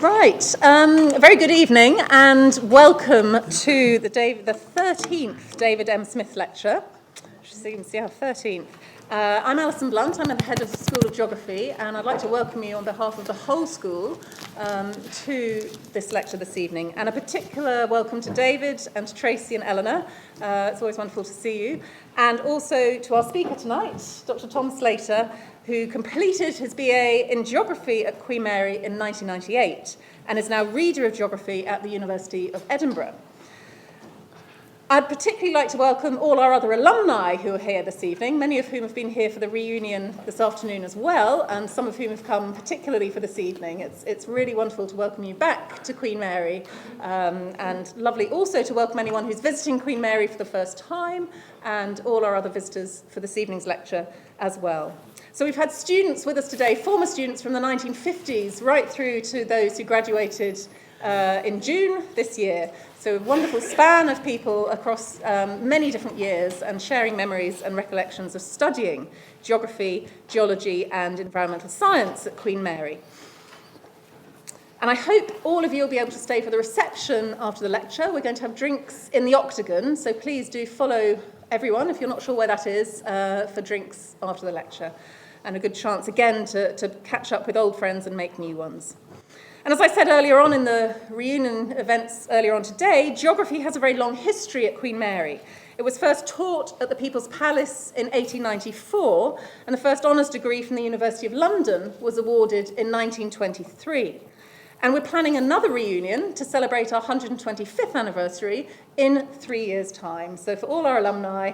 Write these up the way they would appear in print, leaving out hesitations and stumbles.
Right, a very good evening and welcome to the 13th David M. Smith Lecture. So you can see our 13th. I'm Alison Blunt, I'm the head of the School of Geography, and I'd like to welcome you on behalf of the whole school to this lecture this evening. And a particular welcome to David and to Tracy and Eleanor. It's always wonderful to see you. And also to our speaker tonight, Dr. Tom Slater, who completed his BA in Geography at Queen Mary in 1998 and is now Reader of Geography at the University of Edinburgh. I'd particularly like to welcome all our other alumni who are here this evening, many of whom have been here for the reunion this afternoon as well, and some of whom have come particularly for this evening. It's really wonderful to welcome you back to Queen Mary, and lovely also to welcome anyone who's visiting Queen Mary for the first time, and all our other visitors for this evening's lecture as well. So we've had students with us today, former students from the 1950s, right through to those who graduated in June this year. So a wonderful span of people across many different years and sharing memories and recollections of studying geography, geology and environmental science at Queen Mary. And I hope all of you will be able to stay for the reception after the lecture. We're going to have drinks in the Octagon, so please do follow everyone, if you're not sure where that is, for drinks after the lecture. And a good chance again to catch up with old friends and make new ones. And as I said earlier on in the reunion events earlier on today, geography has a very long history at Queen Mary. It was first taught at the People's Palace in 1894, and the first honours degree from the University of London was awarded in 1923. And we're planning another reunion to celebrate our 125th anniversary in 3 years' time. So for all our alumni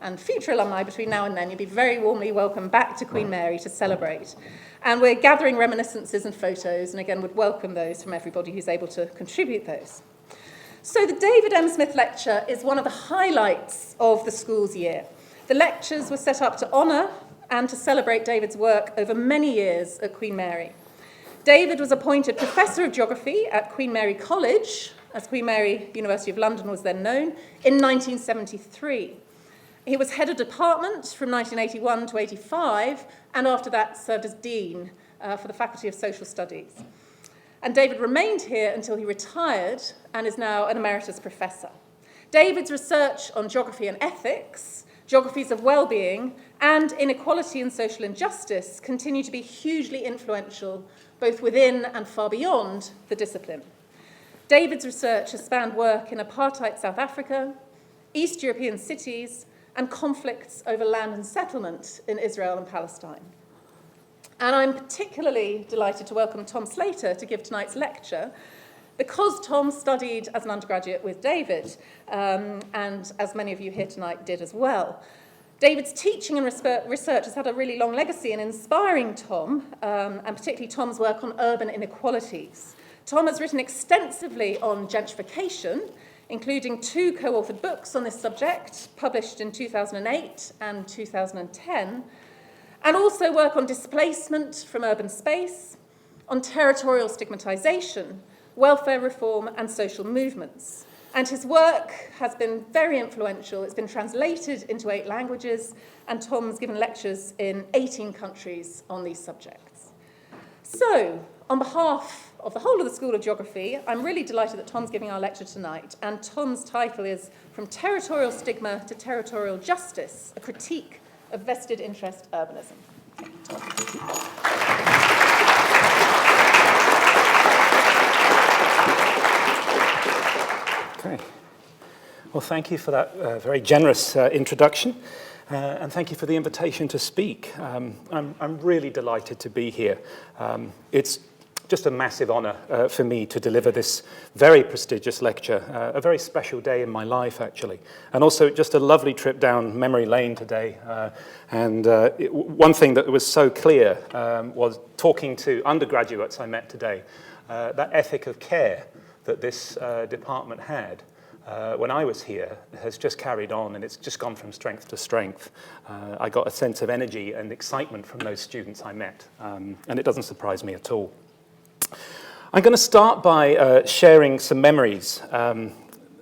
and future alumni between now and then, you'll be very warmly welcome back to Queen Mary to celebrate. And we're gathering reminiscences and photos, and again would welcome those from everybody who's able to contribute those. So the David M. Smith Lecture is one of the highlights of the school's year. The lectures were set up to honour and to celebrate David's work over many years at Queen Mary. David was appointed Professor of Geography at Queen Mary College, as Queen Mary University of London was then known, in 1973. He was head of department from 1981 to 85, and after that served as Dean for the Faculty of Social Studies. And David remained here until he retired and is now an emeritus professor. David's research on geography and ethics, geographies of well-being, and inequality and social injustice continue to be hugely influential both within and far beyond the discipline. David's research has spanned work in apartheid South Africa, East European cities, and conflicts over land and settlement in Israel and Palestine. And I'm particularly delighted to welcome Tom Slater to give tonight's lecture, because Tom studied as an undergraduate with David, and as many of you here tonight did as well. David's teaching and research has had a really long legacy in inspiring Tom, and particularly Tom's work on urban inequalities. Tom has written extensively on gentrification, including 2 co-authored books on this subject, published in 2008 and 2010, and also work on displacement from urban space, on territorial stigmatization, welfare reform, and social movements. And his work has been very influential. It's been translated into 8 languages, and Tom's given lectures in 18 countries on these subjects. So, on behalf of the whole of the School of Geography, I'm really delighted that Tom's giving our lecture tonight, and Tom's title is From Territorial Stigma to Territorial Justice, a Critique of Vested Interest Urbanism. Tom. Okay. Well, thank you for that very generous introduction, and thank you for the invitation to speak. I'm really delighted to be here. It's just a massive honour for me to deliver this very prestigious lecture, a very special day in my life, actually. And also just a lovely trip down memory lane today. One thing that was so clear was talking to undergraduates I met today, that ethic of care that this department had when I was here has just carried on, and it's just gone from strength to strength. I got a sense of energy and excitement from those students I met, and it doesn't surprise me at all. I'm going to start by sharing some memories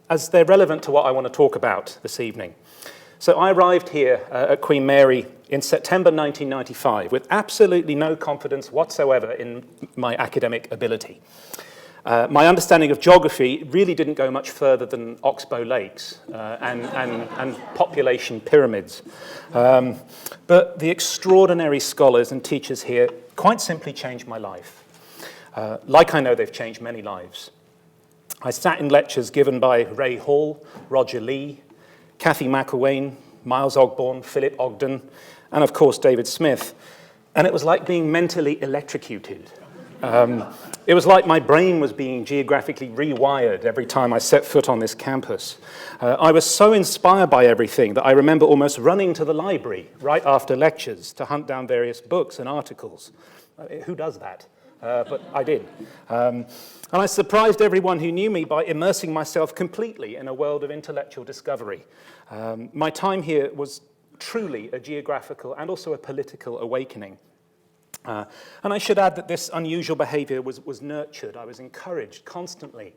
as they're relevant to what I want to talk about this evening. So I arrived here at Queen Mary in September 1995 with absolutely no confidence whatsoever in my academic ability. My understanding of geography really didn't go much further than oxbow lakes and population pyramids. But the extraordinary scholars and teachers here quite simply changed my life. Like I know they've changed many lives. I sat in lectures given by Ray Hall, Roger Lee, Kathy McElwain, Miles Ogborn, Philip Ogden, and of course David Smith. And it was like being mentally electrocuted. It was like my brain was being geographically rewired every time I set foot on this campus. I was so inspired by everything that I remember almost running to the library right after lectures to hunt down various books and articles. Who does that? But I did. And I surprised everyone who knew me by immersing myself completely in a world of intellectual discovery. My time here was truly a geographical and also a political awakening. And I should add that this unusual behavior was nurtured. I was encouraged constantly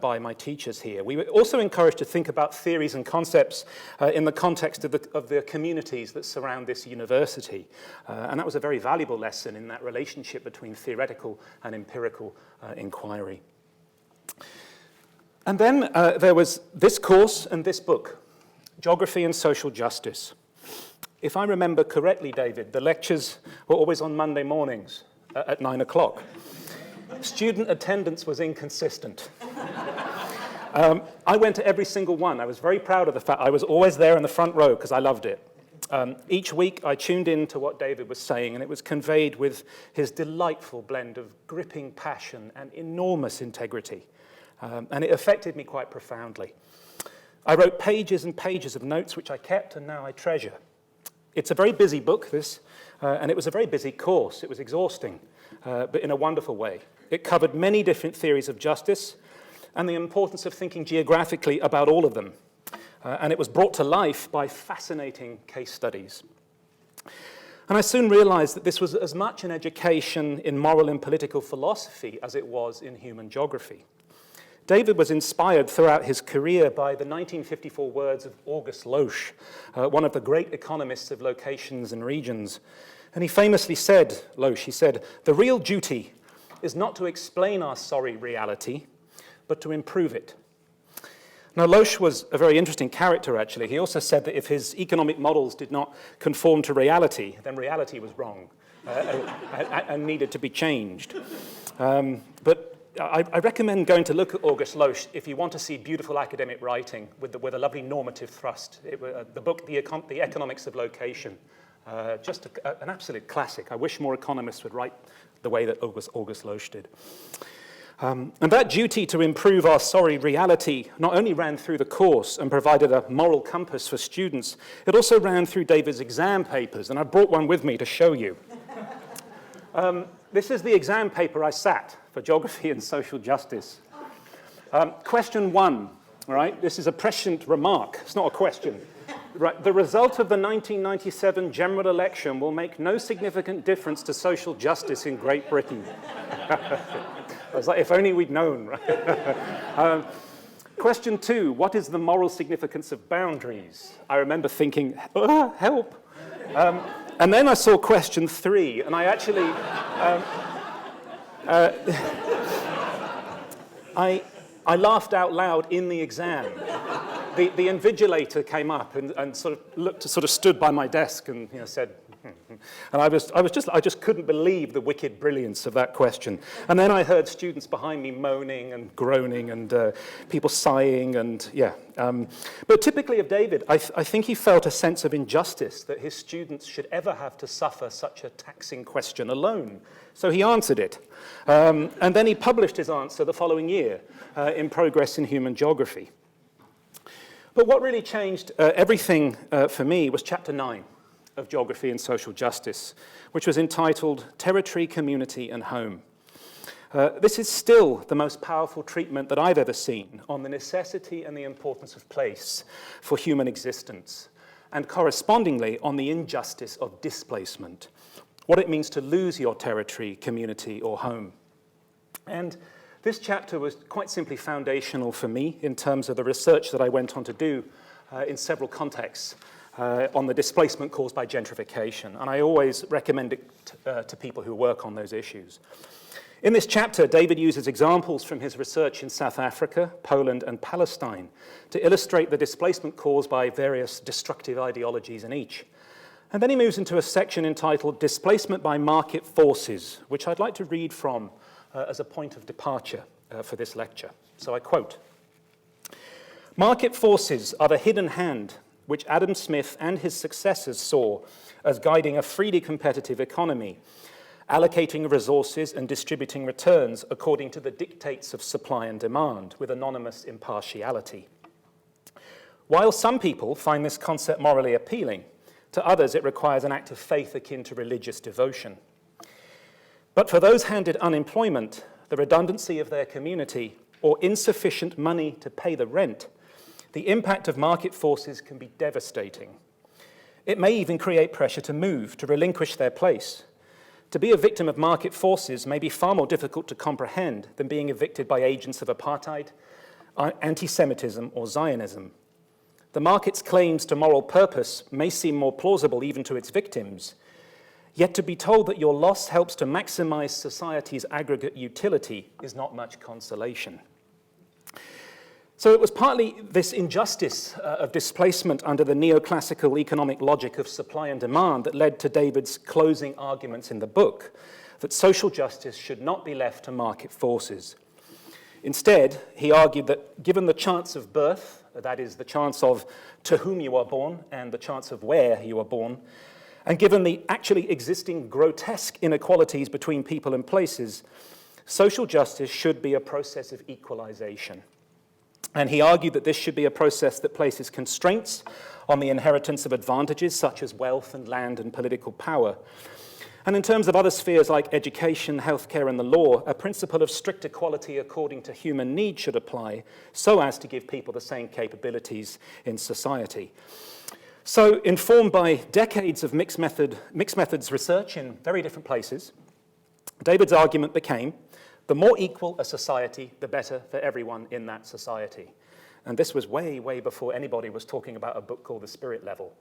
by my teachers here. We were also encouraged to think about theories and concepts in the context of the communities that surround this university. And that was a very valuable lesson in that relationship between theoretical and empirical inquiry. And then there was this course and this book, Geography and Social Justice. If I remember correctly, David, the lectures were always on Monday mornings at 9 o'clock. Student attendance was inconsistent. I went to every single one. I was very proud of the fact I was always there in the front row because I loved it. Each week I tuned in to what David was saying, and it was conveyed with his delightful blend of gripping passion and enormous integrity. And it affected me quite profoundly. I wrote pages and pages of notes which I kept and now I treasure. It's a very busy book, this, and it was a very busy course. It was exhausting, but in a wonderful way. It covered many different theories of justice and the importance of thinking geographically about all of them. And it was brought to life by fascinating case studies. And I soon realized that this was as much an education in moral and political philosophy as it was in human geography. David was inspired throughout his career by the 1954 words of August Loesch, one of the great economists of locations and regions. And he famously said, Loesch, he said, "The real duty is not to explain our sorry reality, but to improve it." Now, Loesch was a very interesting character, actually. He also said that if his economic models did not conform to reality, then reality was wrong and needed to be changed. But I recommend going to look at August Loesch if you want to see beautiful academic writing with a lovely normative thrust. The book, The Economics of Location, just an absolute classic. I wish more economists would write the way that August Loesch did. And that duty to improve our sorry reality not only ran through the course and provided a moral compass for students, it also ran through David's exam papers, and I brought one with me to show you. This is the exam paper I sat for Geography and Social Justice. Question 1, all right? This is a prescient remark. It's not a question. Right. The result of the 1997 general election will make no significant difference to social justice in Great Britain. I was like, if only we'd known, right? Question 2, what is the moral significance of boundaries? I remember thinking, help. And then I saw question 3, and I actually, I laughed out loud in the exam. The invigilator came up and sort of stood by my desk and said, and I just couldn't believe the wicked brilliance of that question. And then I heard students behind me moaning and groaning and people sighing and yeah. But typically of David, I think he felt a sense of injustice that his students should ever have to suffer such a taxing question alone. So he answered it. And then he published his answer the following year in Progress in Human Geography. But what really changed everything for me was chapter 9 of Geography and Social Justice, which was entitled Territory, Community and Home. This is still the most powerful treatment that I've ever seen on the necessity and the importance of place for human existence, and correspondingly on the injustice of displacement, what it means to lose your territory, community or home. And this chapter was quite simply foundational for me in terms of the research that I went on to do in several contexts on the displacement caused by gentrification, and I always recommend it to people who work on those issues. In this chapter, David uses examples from his research in South Africa, Poland, and Palestine to illustrate the displacement caused by various destructive ideologies in each. And then he moves into a section entitled Displacement by Market Forces, which I'd like to read from as a point of departure for this lecture. So I quote, "Market forces are the hidden hand which Adam Smith and his successors saw as guiding a freely competitive economy, allocating resources and distributing returns according to the dictates of supply and demand with anonymous impartiality. While some people find this concept morally appealing, to others it requires an act of faith akin to religious devotion. But for those handed unemployment, the redundancy of their community, or insufficient money to pay the rent, the impact of market forces can be devastating. It may even create pressure to move, to relinquish their place. To be a victim of market forces may be far more difficult to comprehend than being evicted by agents of apartheid, anti-Semitism, or Zionism. The market's claims to moral purpose may seem more plausible even to its victims, yet to be told that your loss helps to maximize society's aggregate utility is not much consolation." So it was partly this injustice of displacement under the neoclassical economic logic of supply and demand that led to David's closing arguments in the book, that social justice should not be left to market forces. Instead, he argued that given the chance of birth, that is, the chance of to whom you are born and the chance of where you are born, and given the actually existing grotesque inequalities between people and places, social justice should be a process of equalization. And he argued that this should be a process that places constraints on the inheritance of advantages such as wealth and land and political power. And in terms of other spheres like education, healthcare, and the law, a principle of strict equality according to human need should apply so as to give people the same capabilities in society. So, informed by decades of mixed methods research in very different places, David's argument became, the more equal a society, the better for everyone in that society. And this was way, way before anybody was talking about a book called The Spirit Level.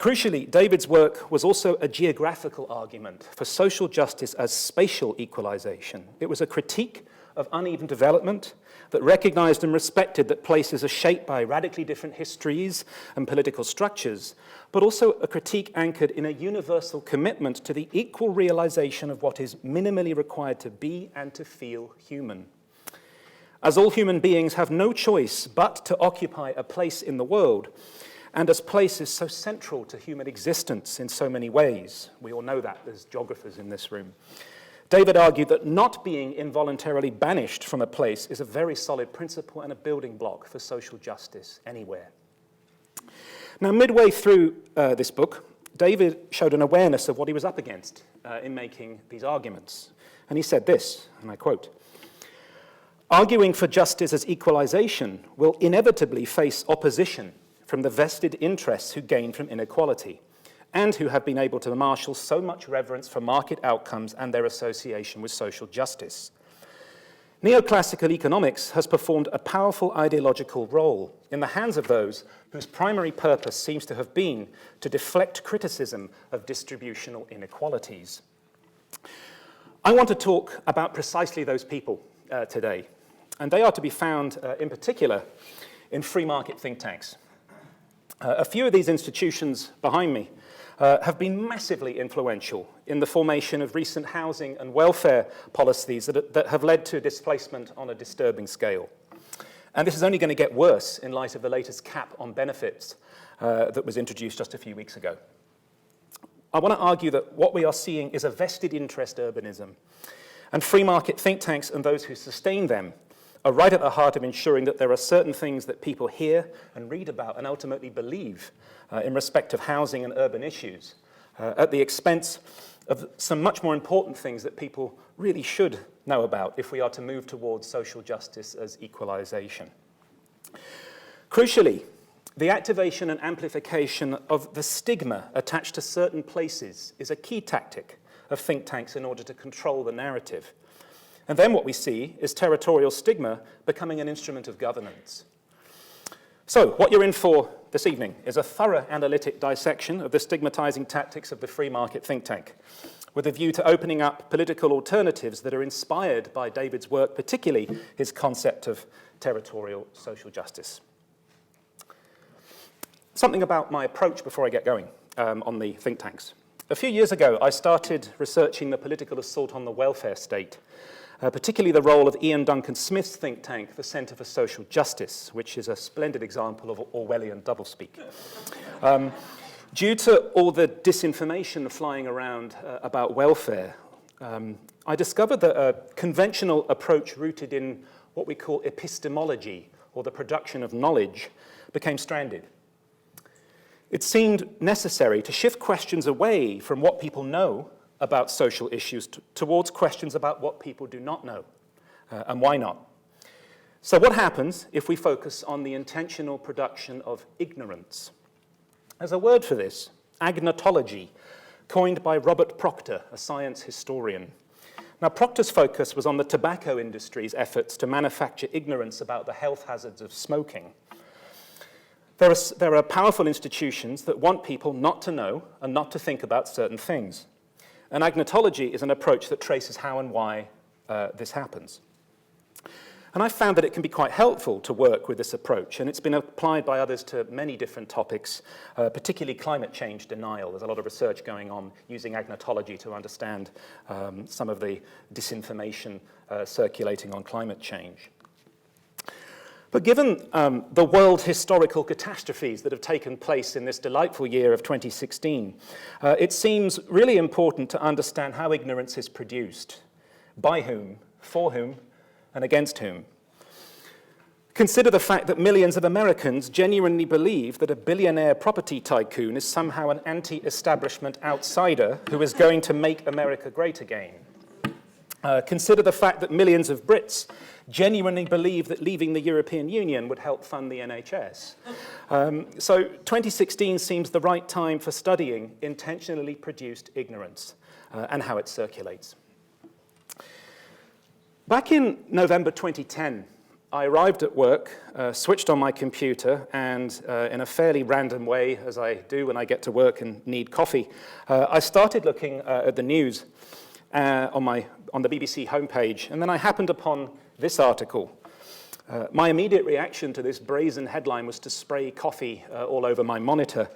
Crucially, David's work was also a geographical argument for social justice as spatial equalization. It was a critique of uneven development that recognized and respected that places are shaped by radically different histories and political structures, but also a critique anchored in a universal commitment to the equal realization of what is minimally required to be and to feel human. As all human beings have no choice but to occupy a place in the world, and as place is so central to human existence in so many ways, we all know that, there's geographers in this room, David argued that not being involuntarily banished from a place is a very solid principle and a building block for social justice anywhere. Now, midway through this book, David showed an awareness of what he was up against in making these arguments. And he said this, and I quote, "Arguing for justice as equalization will inevitably face opposition from the vested interests who gain from inequality, and who have been able to marshal so much reverence for market outcomes and their association with social justice. Neoclassical economics has performed a powerful ideological role in the hands of those whose primary purpose seems to have been to deflect criticism of distributional inequalities." I want to talk about precisely those people today, and they are to be found in particular in free market think tanks. A few of these institutions behind me have been massively influential in the formation of recent housing and welfare policies that have led to displacement on a disturbing scale. And this is only going to get worse in light of the latest cap on benefits that was introduced just a few weeks ago. I want to argue that what we are seeing is a vested interest urbanism, and free market think tanks and those who sustain them are right at the heart of ensuring that there are certain things that people hear and read about and ultimately believe in respect of housing and urban issues at the expense of some much more important things that people really should know about if we are to move towards social justice as equalization. Crucially, the activation and amplification of the stigma attached to certain places is a key tactic of think tanks in order to control the narrative. And then what we see is territorial stigma becoming an instrument of governance. So, what you're in for this evening is a thorough analytic dissection of the stigmatizing tactics of the free market think tank, with a view to opening up political alternatives that are inspired by David's work, particularly his concept of territorial social justice. Something about my approach before I get going on the think tanks. A few years ago, I started researching the political assault on the welfare state, particularly the role of Ian Duncan Smith's think tank, the Centre for Social Justice, which is a splendid example of Orwellian doublespeak. Due to all the disinformation flying around about welfare, I discovered that a conventional approach rooted in what we call epistemology, or the production of knowledge, became stranded. It seemed necessary to shift questions away from what people know about social issues towards questions about what people do not know, and why not. So what happens if we focus on the intentional production of ignorance? There's a word for this, agnotology, coined by Robert Proctor, a science historian. Now, Proctor's focus was on the tobacco industry's efforts to manufacture ignorance about the health hazards of smoking. There are powerful institutions that want people not to know and not to think about certain things. And agnotology is an approach that traces how and why this happens. And I've found that it can be quite helpful to work with this approach, and it's been applied by others to many different topics, particularly climate change denial. There's a lot of research going on using agnotology to understand some of the disinformation circulating on climate change. But given the world historical catastrophes that have taken place in this delightful year of 2016, it seems really important to understand how ignorance is produced, by whom, for whom, and against whom. Consider the fact that millions of Americans genuinely believe that a billionaire property tycoon is somehow an anti-establishment outsider who is going to make America great again. Consider the fact that millions of Brits genuinely believe that leaving the European Union would help fund the NHS. So 2016 seems the right time for studying intentionally produced ignorance and how it circulates. Back in November 2010, I arrived at work, switched on my computer, and in a fairly random way, as I do when I get to work and need coffee, I started looking at the news on the BBC homepage, and then I happened upon this article. My immediate reaction to this brazen headline was to spray coffee all over my monitor.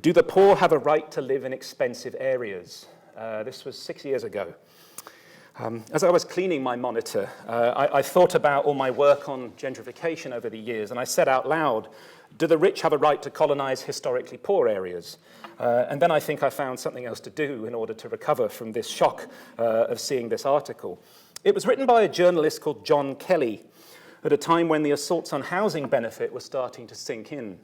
Do the poor have a right to live in expensive areas? This was 6 years ago. As I was cleaning my monitor, I thought about all my work on gentrification over the years, and I said out loud, do the rich have a right to colonize historically poor areas? And then I think I found something else to do in order to recover from this shock of seeing this article. It was written by a journalist called John Kelly at a time when the assaults on housing benefit were starting to sink in.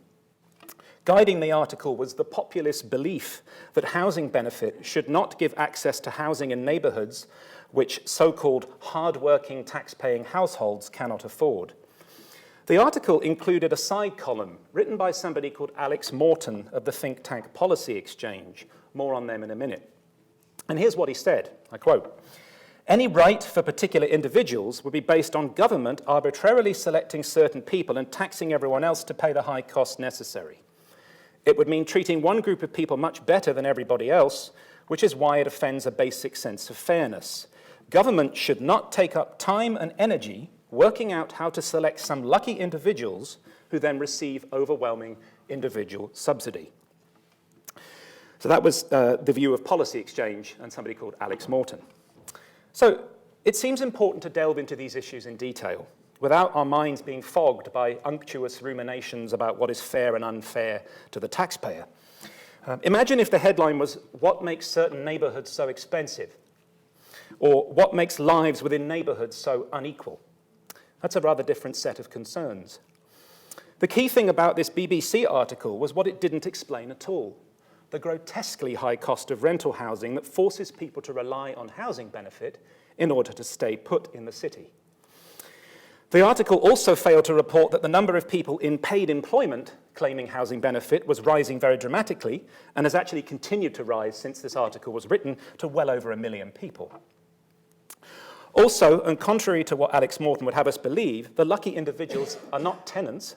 Guiding the article was the populist belief that housing benefit should not give access to housing in neighborhoods which so-called hard-working tax-paying households cannot afford. The article included a side column written by somebody called Alex Morton of the think tank Policy Exchange. More on them in a minute. And here's what he said, I quote, "Any right for particular individuals would be based on government arbitrarily selecting certain people and taxing everyone else to pay the high costs necessary. It would mean treating one group of people much better than everybody else, which is why it offends a basic sense of fairness. Government should not take up time and energy working out how to select some lucky individuals who then receive overwhelming individual subsidy." So that was the view of Policy Exchange and somebody called Alex Morton. So it seems important to delve into these issues in detail without our minds being fogged by unctuous ruminations about what is fair and unfair to the taxpayer. Imagine if the headline was, "What makes certain neighborhoods so expensive?" Or "What makes lives within neighborhoods so unequal?" That's a rather different set of concerns. The key thing about this BBC article was what it didn't explain at all: the grotesquely high cost of rental housing that forces people to rely on housing benefit in order to stay put in the city. The article also failed to report that the number of people in paid employment claiming housing benefit was rising very dramatically and has actually continued to rise since this article was written to well over 1 million people. Also, and contrary to what Alex Morton would have us believe, the lucky individuals are not tenants,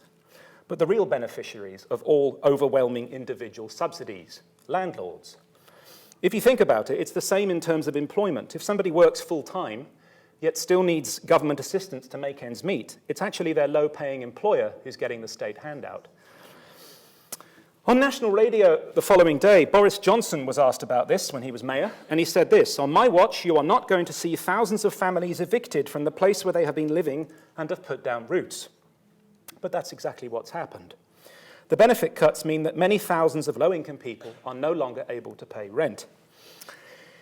but the real beneficiaries of all overwhelming individual subsidies, landlords. If you think about it, it's the same in terms of employment. If somebody works full-time, yet still needs government assistance to make ends meet, it's actually their low-paying employer who's getting the state handout. On national radio the following day, Boris Johnson was asked about this when he was mayor, and he said this: "On my watch, you are not going to see thousands of families evicted from the place where they have been living and have put down roots." But that's exactly what's happened. The benefit cuts mean that many thousands of low-income people are no longer able to pay rent.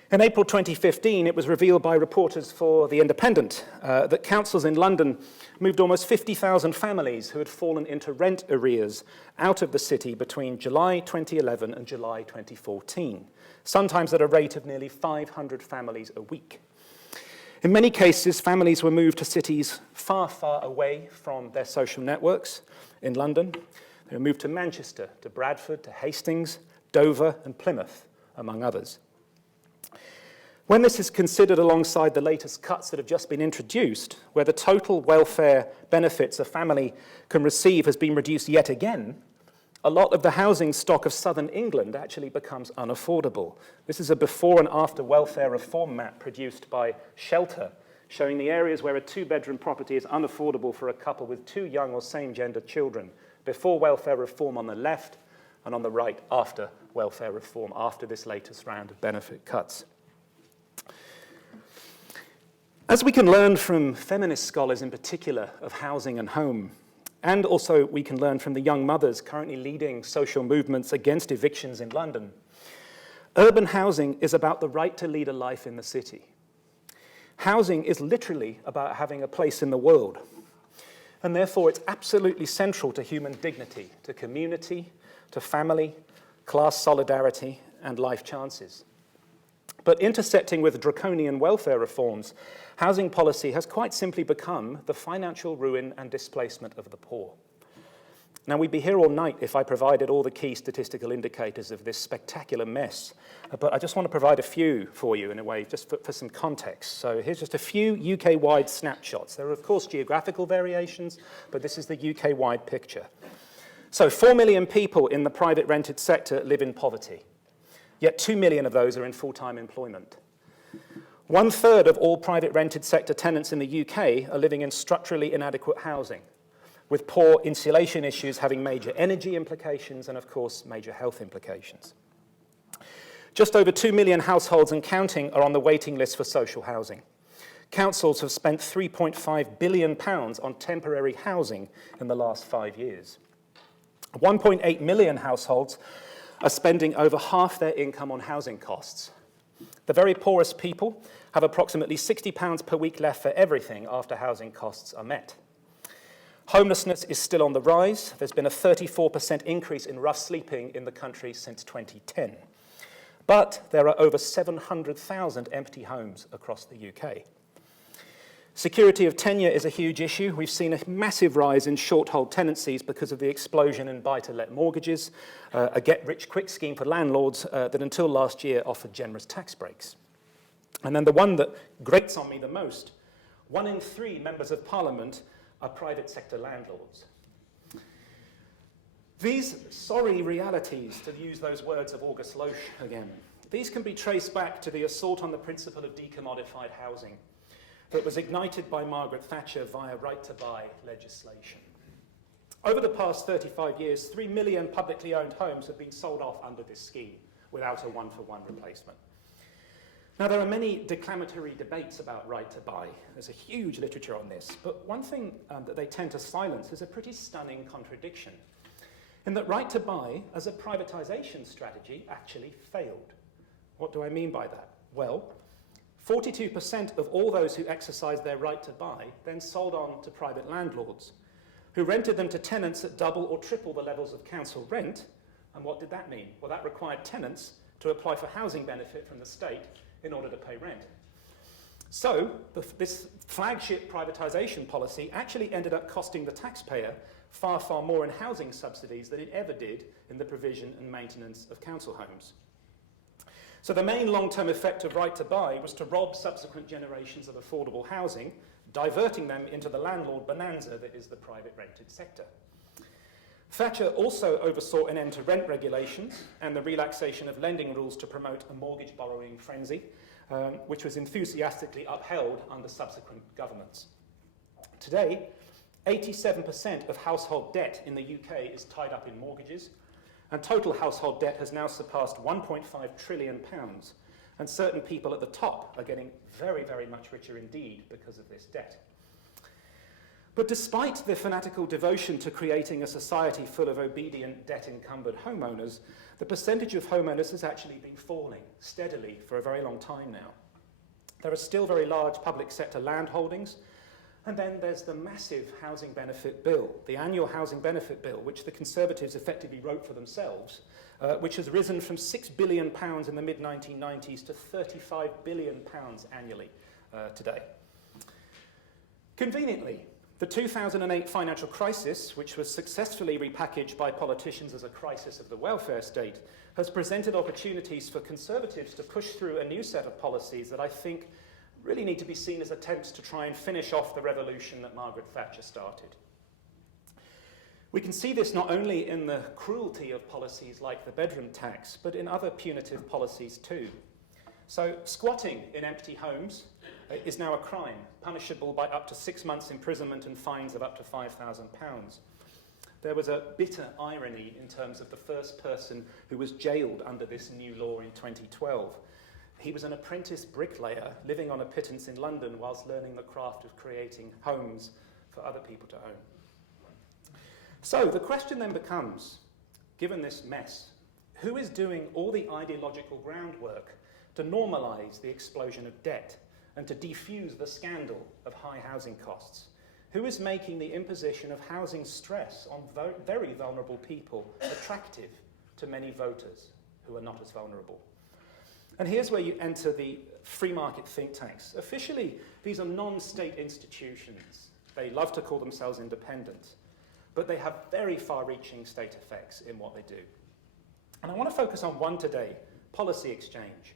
In April 2015, it was revealed by reporters for The Independent that councils in London moved almost 50,000 families who had fallen into rent arrears out of the city between July 2011 and July 2014, sometimes at a rate of nearly 500 families a week. In many cases, families were moved to cities far, far away from their social networks in London. They were moved to Manchester, to Bradford, to Hastings, Dover, and Plymouth, among others. When this is considered alongside the latest cuts that have just been introduced, where the total welfare benefits a family can receive has been reduced yet again, a lot of the housing stock of southern England actually becomes unaffordable. This is a before and after welfare reform map produced by Shelter, showing the areas where a two-bedroom property is unaffordable for a couple with two young or same-gender children, before welfare reform on the left, and on the right after welfare reform, after this latest round of benefit cuts. As we can learn from feminist scholars in particular of housing and home, and also we can learn from the young mothers currently leading social movements against evictions in London, urban housing is about the right to lead a life in the city. Housing is literally about having a place in the world, and therefore it's absolutely central to human dignity, to community, to family, class solidarity, and life chances. But intersecting with draconian welfare reforms, housing policy has quite simply become the financial ruin and displacement of the poor. Now, we'd be here all night if I provided all the key statistical indicators of this spectacular mess, but I just want to provide a few for you in a way, just for some context. So here's just a few UK-wide snapshots. There are, of course, geographical variations, but this is the UK-wide picture. So 4 million people in the private rented sector live in poverty. Yet 2 million of those are in full-time employment. 1/3 of all private rented sector tenants in the UK are living in structurally inadequate housing, with poor insulation issues having major energy implications and, of course, major health implications. Just over 2 million households and counting are on the waiting list for social housing. Councils have spent £3.5 billion on temporary housing in the last 5 years. 1.8 million households are spending over half their income on housing costs. The very poorest people have approximately £60 per week left for everything after housing costs are met. Homelessness is still on the rise. There's been a 34% increase in rough sleeping in the country since 2010. But there are over 700,000 empty homes across the UK. Security of tenure is a huge issue. We've seen a massive rise in short-hold tenancies because of the explosion in buy-to-let mortgages, a get-rich-quick scheme for landlords that until last year offered generous tax breaks. And then the one that grates on me the most, 1 in 3 members of Parliament are private sector landlords. These sorry realities, to use those words of August Loesch again, these can be traced back to the assault on the principle of decommodified housing that was ignited by Margaret Thatcher via right-to-buy legislation. Over the past 35 years, 3 million publicly owned homes have been sold off under this scheme without a one-for-one replacement. Now, there are many declamatory debates about right-to-buy. There's a huge literature on this, but one thing that they tend to silence is a pretty stunning contradiction, in that right-to-buy as a privatization strategy actually failed. What do I mean by that? Well, 42% of all those who exercised their right to buy then sold on to private landlords, who rented them to tenants at double or triple the levels of council rent. And what did that mean? Well, that required tenants to apply for housing benefit from the state in order to pay rent. So this flagship privatisation policy actually ended up costing the taxpayer far, far more in housing subsidies than it ever did in the provision and maintenance of council homes. So the main long-term effect of right to buy was to rob subsequent generations of affordable housing, diverting them into the landlord bonanza that is the private rented sector. Thatcher also oversaw an end to rent regulations and the relaxation of lending rules to promote a mortgage borrowing frenzy, which was enthusiastically upheld under subsequent governments. Today, 87% of household debt in the UK is tied up in mortgages, and total household debt has now surpassed £1.5 trillion, and certain people at the top are getting very, very much richer indeed because of this debt. But despite the fanatical devotion to creating a society full of obedient, debt-encumbered homeowners, the percentage of homeowners has actually been falling steadily for a very long time now. There are still very large public sector land holdings, and then there's the massive housing benefit bill, the annual housing benefit bill, which the Conservatives effectively wrote for themselves, which has risen from £6 billion in the mid-1990s to £35 billion annually today. Conveniently, the 2008 financial crisis, which was successfully repackaged by politicians as a crisis of the welfare state, has presented opportunities for Conservatives to push through a new set of policies that I think really need to be seen as attempts to try and finish off the revolution that Margaret Thatcher started. We can see this not only in the cruelty of policies like the bedroom tax, but in other punitive policies too. So squatting in empty homes is now a crime, punishable by up to 6 months imprisonment and fines of up to £5,000. There was a bitter irony in terms of the first person who was jailed under this new law in 2012. He was an apprentice bricklayer living on a pittance in London whilst learning the craft of creating homes for other people to own. So the question then becomes, given this mess, who is doing all the ideological groundwork to normalise the explosion of debt and to defuse the scandal of high housing costs? Who is making the imposition of housing stress on very vulnerable people attractive to many voters who are not as vulnerable? And here's where you enter the free market think tanks. Officially, these are non-state institutions. They love to call themselves independent, but they have very far-reaching state effects in what they do. And I want to focus on one today, Policy Exchange.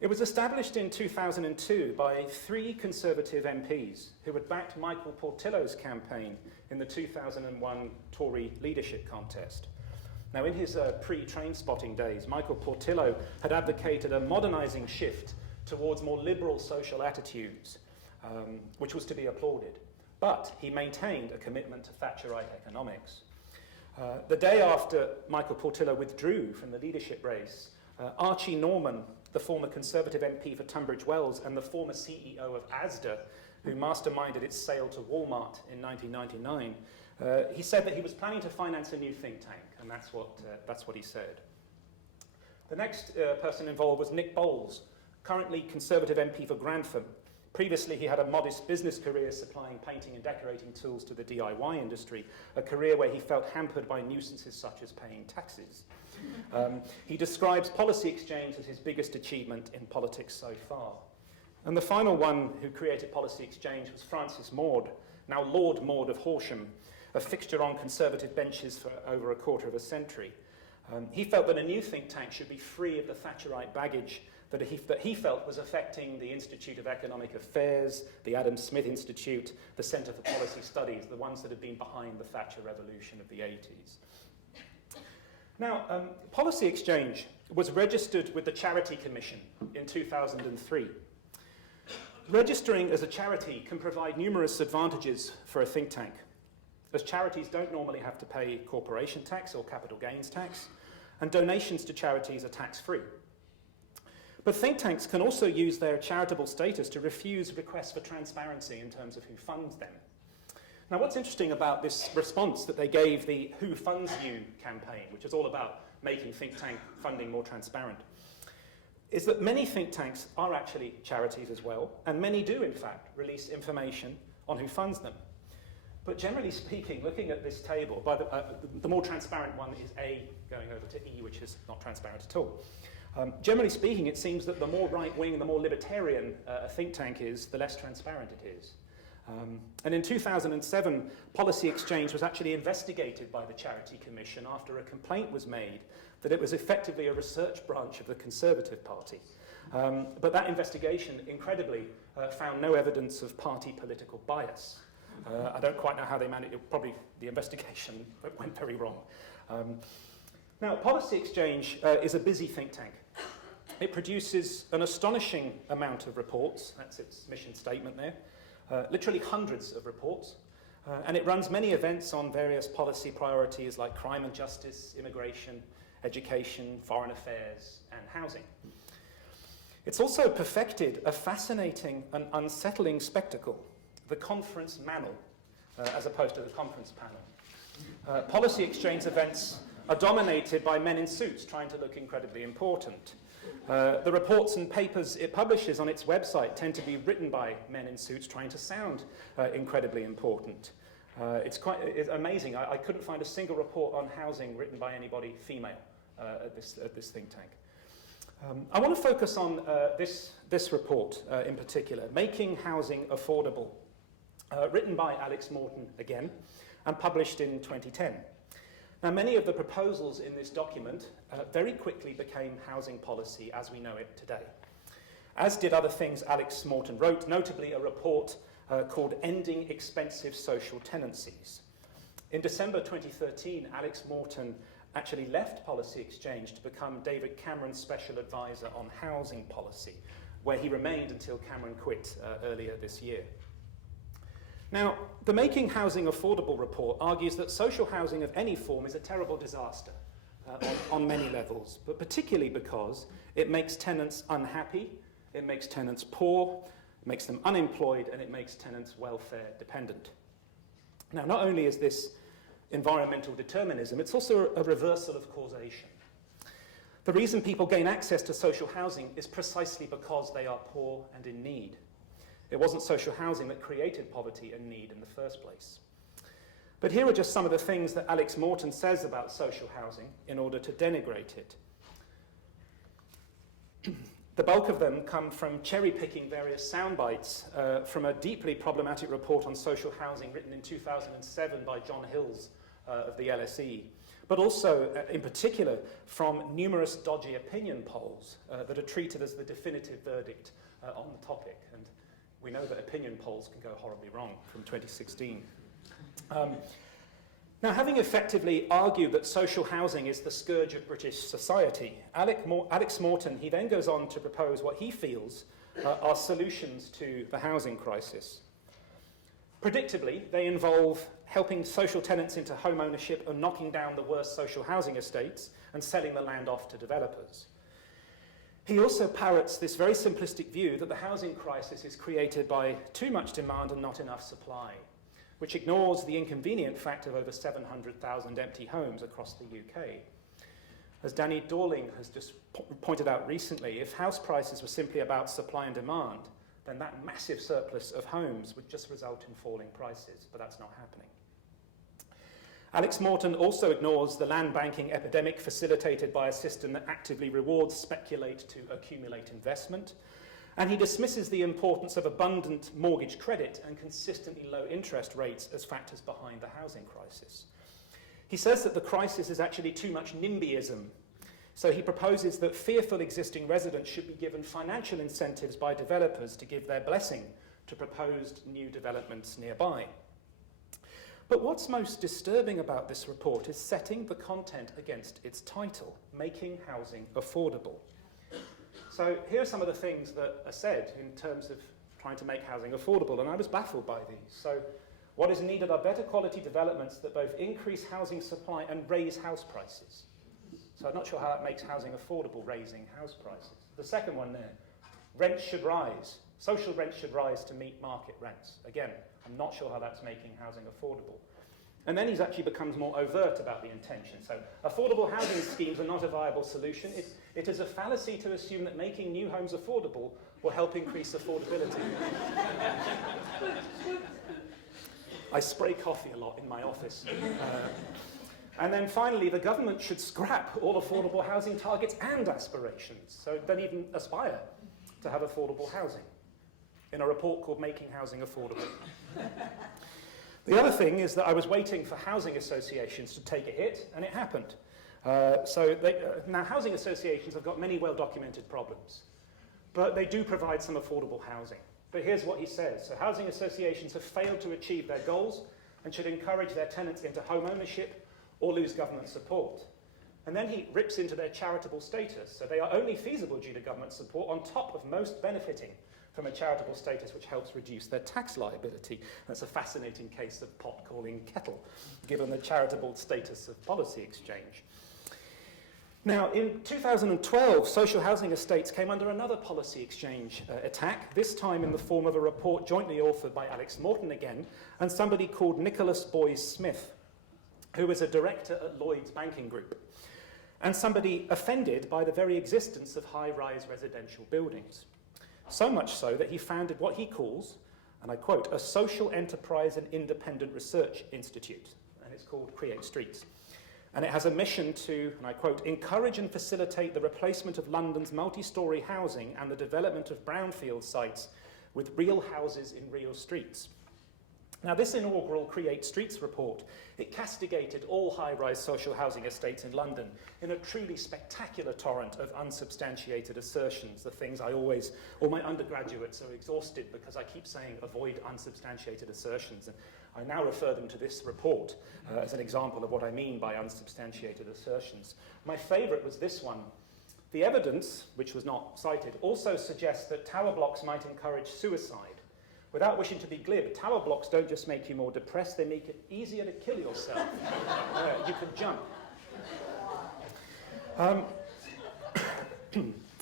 It was established in 2002 by 3 Conservative MPs who had backed Michael Portillo's campaign in the 2001 Tory leadership contest. Now, in his pre-train spotting days, Michael Portillo had advocated a modernising shift towards more liberal social attitudes, which was to be applauded. But he maintained a commitment to Thatcherite economics. The day after Michael Portillo withdrew from the leadership race, Archie Norman, the former Conservative MP for Tunbridge Wells and the former CEO of Asda, who masterminded its sale to Walmart in 1999, he said that he was planning to finance a new think tank, and that's what he said. The next person involved was Nick Bowles, currently Conservative MP for Grantham. Previously, he had a modest business career supplying painting and decorating tools to the DIY industry, a career where he felt hampered by nuisances such as paying taxes. He describes Policy Exchange as his biggest achievement in politics so far. And the final one who created Policy Exchange was Francis Maude, now Lord Maude of Horsham, a fixture on Conservative benches for over a quarter of a century. He felt that a new think tank should be free of the Thatcherite baggage that he felt was affecting the Institute of Economic Affairs, the Adam Smith Institute, the Centre for Policy Studies, the ones that had been behind the Thatcher revolution of the 80s. Now, Policy Exchange was registered with the Charity Commission in 2003. Registering as a charity can provide numerous advantages for a think tank, as charities don't normally have to pay corporation tax or capital gains tax, and donations to charities are tax-free. But think tanks can also use their charitable status to refuse requests for transparency in terms of who funds them. Now, what's interesting about this response that they gave the Who Funds You campaign, which is all about making think tank funding more transparent, is that many think tanks are actually charities as well, and many do, in fact, release information on who funds them. But generally speaking, looking at this table, the more transparent one is A going over to E, which is not transparent at all. Generally speaking, it seems that the more right-wing, the more libertarian a think tank is, the less transparent it is. And in 2007, Policy Exchange was actually investigated by the Charity Commission after a complaint was made that it was effectively a research branch of the Conservative Party. But that investigation, incredibly, found no evidence of party political bias. I don't quite know how they managed it. Probably the investigation went very wrong. Now, Policy Exchange is a busy think tank. It produces an astonishing amount of reports. That's its mission statement there. Literally hundreds of reports. And it runs many events on various policy priorities like crime and justice, immigration, education, foreign affairs, and housing. It's also perfected a fascinating and unsettling spectacle, the conference manel, as opposed to the conference panel. Policy Exchange events are dominated by men in suits trying to look incredibly important. The reports and papers it publishes on its website tend to be written by men in suits trying to sound incredibly important. It's amazing. I couldn't find a single report on housing written by anybody female at this think tank. I want to focus on this report in particular, Making Housing Affordable, written by Alex Morton again, and published in 2010. Now, many of the proposals in this document very quickly became housing policy as we know it today, as did other things Alex Morton wrote, notably a report called Ending Expensive Social Tenancies. In December 2013, Alex Morton actually left Policy Exchange to become David Cameron's special advisor on housing policy, where he remained until Cameron quit earlier this year. Now, the Making Housing Affordable report argues that social housing of any form is a terrible disaster on many levels, but particularly because it makes tenants unhappy, it makes tenants poor, it makes them unemployed, and it makes tenants welfare dependent. Now, not only is this environmental determinism, it's also a reversal of causation. The reason people gain access to social housing is precisely because they are poor and in need. It wasn't social housing that created poverty and need in the first place. But here are just some of the things that Alex Morton says about social housing in order to denigrate it. The bulk of them come from cherry-picking various sound bites from a deeply problematic report on social housing written in 2007 by John Hills of the LSE, but also, in particular, from numerous dodgy opinion polls that are treated as the definitive verdict on the topic. And we know that opinion polls can go horribly wrong from 2016. Now, having effectively argued that social housing is the scourge of British society, Alex Morton, he then goes on to propose what he feels are solutions to the housing crisis. Predictably, they involve helping social tenants into home ownership and knocking down the worst social housing estates and selling the land off to developers. He also parrots this very simplistic view that the housing crisis is created by too much demand and not enough supply, which ignores the inconvenient fact of over 700,000 empty homes across the UK. As Danny Dorling has just pointed out recently, if house prices were simply about supply and demand, then that massive surplus of homes would just result in falling prices, but that's not happening. Alex Morton also ignores the land banking epidemic facilitated by a system that actively rewards speculate to accumulate investment, and he dismisses the importance of abundant mortgage credit and consistently low interest rates as factors behind the housing crisis. He says that the crisis is actually too much NIMBYism, so he proposes that fearful existing residents should be given financial incentives by developers to give their blessing to proposed new developments nearby. But what's most disturbing about this report is setting the content against its title, Making Housing Affordable. So here are some of the things that are said in terms of trying to make housing affordable, and I was baffled by these. So what is needed are better quality developments that both increase housing supply and raise house prices. So I'm not sure how that makes housing affordable, raising house prices. The second one there, rents should rise. Social rents should rise to meet market rents. Again, I'm not sure how that's making housing affordable. And then he actually becomes more overt about the intention. So affordable housing schemes are not a viable solution. It is a fallacy to assume that making new homes affordable will help increase affordability. I spray coffee a lot in my office. And then finally, the government should scrap all affordable housing targets and aspirations. So don't even aspire to have affordable housing, in a report called Making Housing Affordable. The other thing is that I was waiting for housing associations to take a hit, and it happened. Now, housing associations have got many well-documented problems, but they do provide some affordable housing. But here's what he says. So housing associations have failed to achieve their goals and should encourage their tenants into home ownership or lose government support. And then he rips into their charitable status. So they are only feasible due to government support on top of most benefiting from a charitable status which helps reduce their tax liability. That's a fascinating case of pot calling kettle, given the charitable status of policy exchange. Now, in 2012, social housing estates came under another policy exchange attack, this time in the form of a report jointly authored by Alex Morton again, and somebody called Nicholas Boys Smith, who was a director at Lloyd's Banking Group, and somebody offended by the very existence of high-rise residential buildings. So much so that he founded what he calls, and I quote, a social enterprise and independent research institute, and it's called Create Streets. And it has a mission to, and I quote, encourage and facilitate the replacement of London's multi-storey housing and the development of brownfield sites with real houses in real streets. Now, this inaugural Create Streets report, it castigated all high-rise social housing estates in London in a truly spectacular torrent of unsubstantiated assertions, the things all my undergraduates are exhausted because I keep saying avoid unsubstantiated assertions. And I now refer them to this report as an example of what I mean by unsubstantiated assertions. My favourite was this one. The evidence, which was not cited, also suggests that tower blocks might encourage suicide. Without wishing to be glib, tower blocks don't just make you more depressed, they make it easier to kill yourself. You can jump.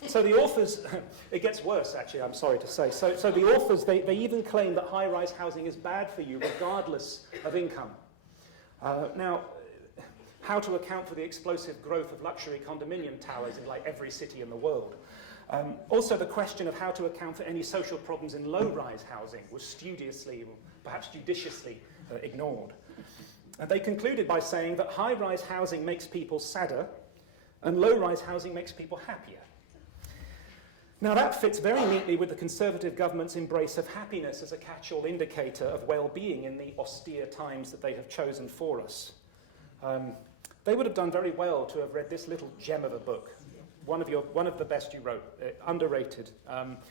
So the authors, it gets worse actually, I'm sorry to say. So the authors, they even claim that high-rise housing is bad for you regardless of income. Now, how to account for the explosive growth of luxury condominium towers in like every city in the world. Also, the question of how to account for any social problems in low-rise housing was studiously, or perhaps judiciously, ignored. And they concluded by saying that high-rise housing makes people sadder and low-rise housing makes people happier. Now, that fits very neatly with the Conservative government's embrace of happiness as a catch-all indicator of well-being in the austere times that they have chosen for us. They would have done very well to have read this little gem of a book. One of the best you wrote, underrated,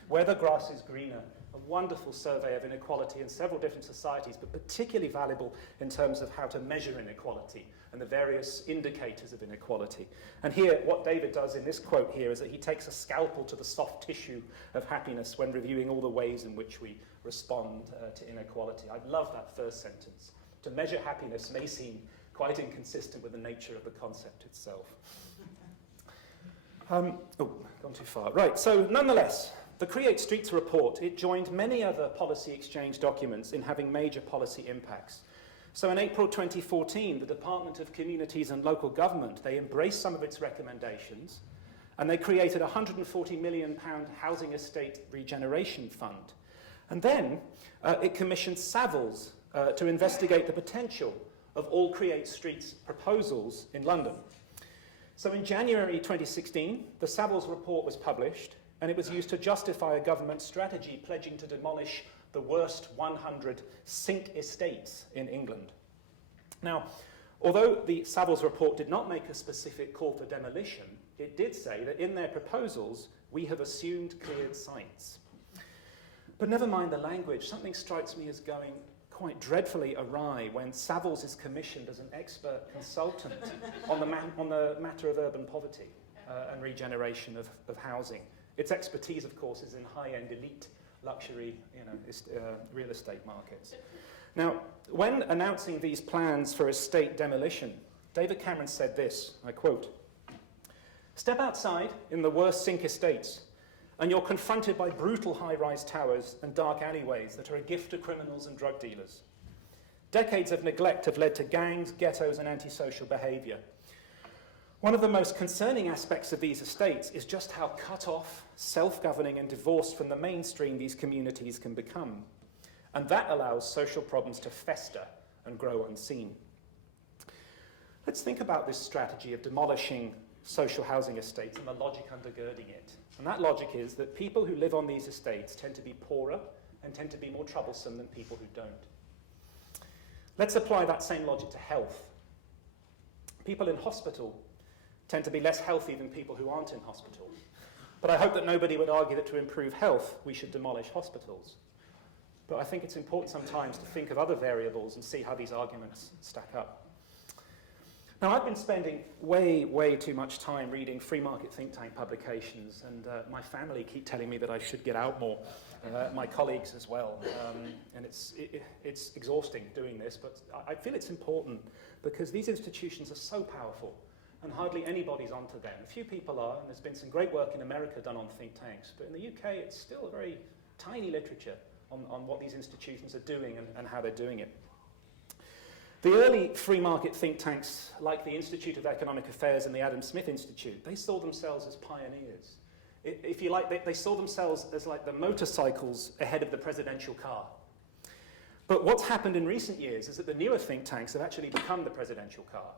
Where the Grass is Greener, a wonderful survey of inequality in several different societies, but particularly valuable in terms of how to measure inequality and the various indicators of inequality. And here, what David does in this quote here is that he takes a scalpel to the soft tissue of happiness when reviewing all the ways in which we respond to inequality. I love that first sentence. To measure happiness may seem quite inconsistent with the nature of the concept itself. Gone too far. Right, so nonetheless, the Create Streets report, it joined many other policy exchange documents in having major policy impacts. So in April 2014, the Department of Communities and Local Government, they embraced some of its recommendations and they created a £140 million housing estate regeneration fund. And then it commissioned Savills to investigate the potential of all Create Streets proposals in London. So in January 2016, the Savills report was published, and it was used to justify a government strategy pledging to demolish the worst 100 sink estates in England. Now, although the Savills report did not make a specific call for demolition, it did say that in their proposals, we have assumed cleared sites. But never mind the language, something strikes me as going quite dreadfully awry when Savills is commissioned as an expert consultant on the matter of urban poverty and regeneration of housing. Its expertise, of course, is in high-end elite luxury real estate markets. Now, when announcing these plans for estate demolition, David Cameron said this, I quote, "Step outside in the worst sink estates and you're confronted by brutal high-rise towers and dark alleyways that are a gift to criminals and drug dealers. Decades of neglect have led to gangs, ghettos, and antisocial behaviour. One of the most concerning aspects of these estates is just how cut off, self-governing, and divorced from the mainstream these communities can become. And that allows social problems to fester and grow unseen." Let's think about this strategy of demolishing social housing estates and the logic undergirding it. And that logic is that people who live on these estates tend to be poorer and tend to be more troublesome than people who don't. Let's apply that same logic to health. People in hospital tend to be less healthy than people who aren't in hospital. But I hope that nobody would argue that to improve health, we should demolish hospitals. But I think it's important sometimes to think of other variables and see how these arguments stack up. Now, I've been spending way too much time reading free market think tank publications, and my family keep telling me that I should get out more, my colleagues as well. And it's exhausting doing this, but I feel it's important because these institutions are so powerful and hardly anybody's onto them. A few people are, and there's been some great work in America done on think tanks, but in the UK it's still a very tiny literature on what these institutions are doing and how they're doing it. The early free market think tanks, like the Institute of Economic Affairs and the Adam Smith Institute, they saw themselves as pioneers. If you like, they saw themselves as like the motorcycles ahead of the presidential car. But what's happened in recent years is that the newer think tanks have actually become the presidential car.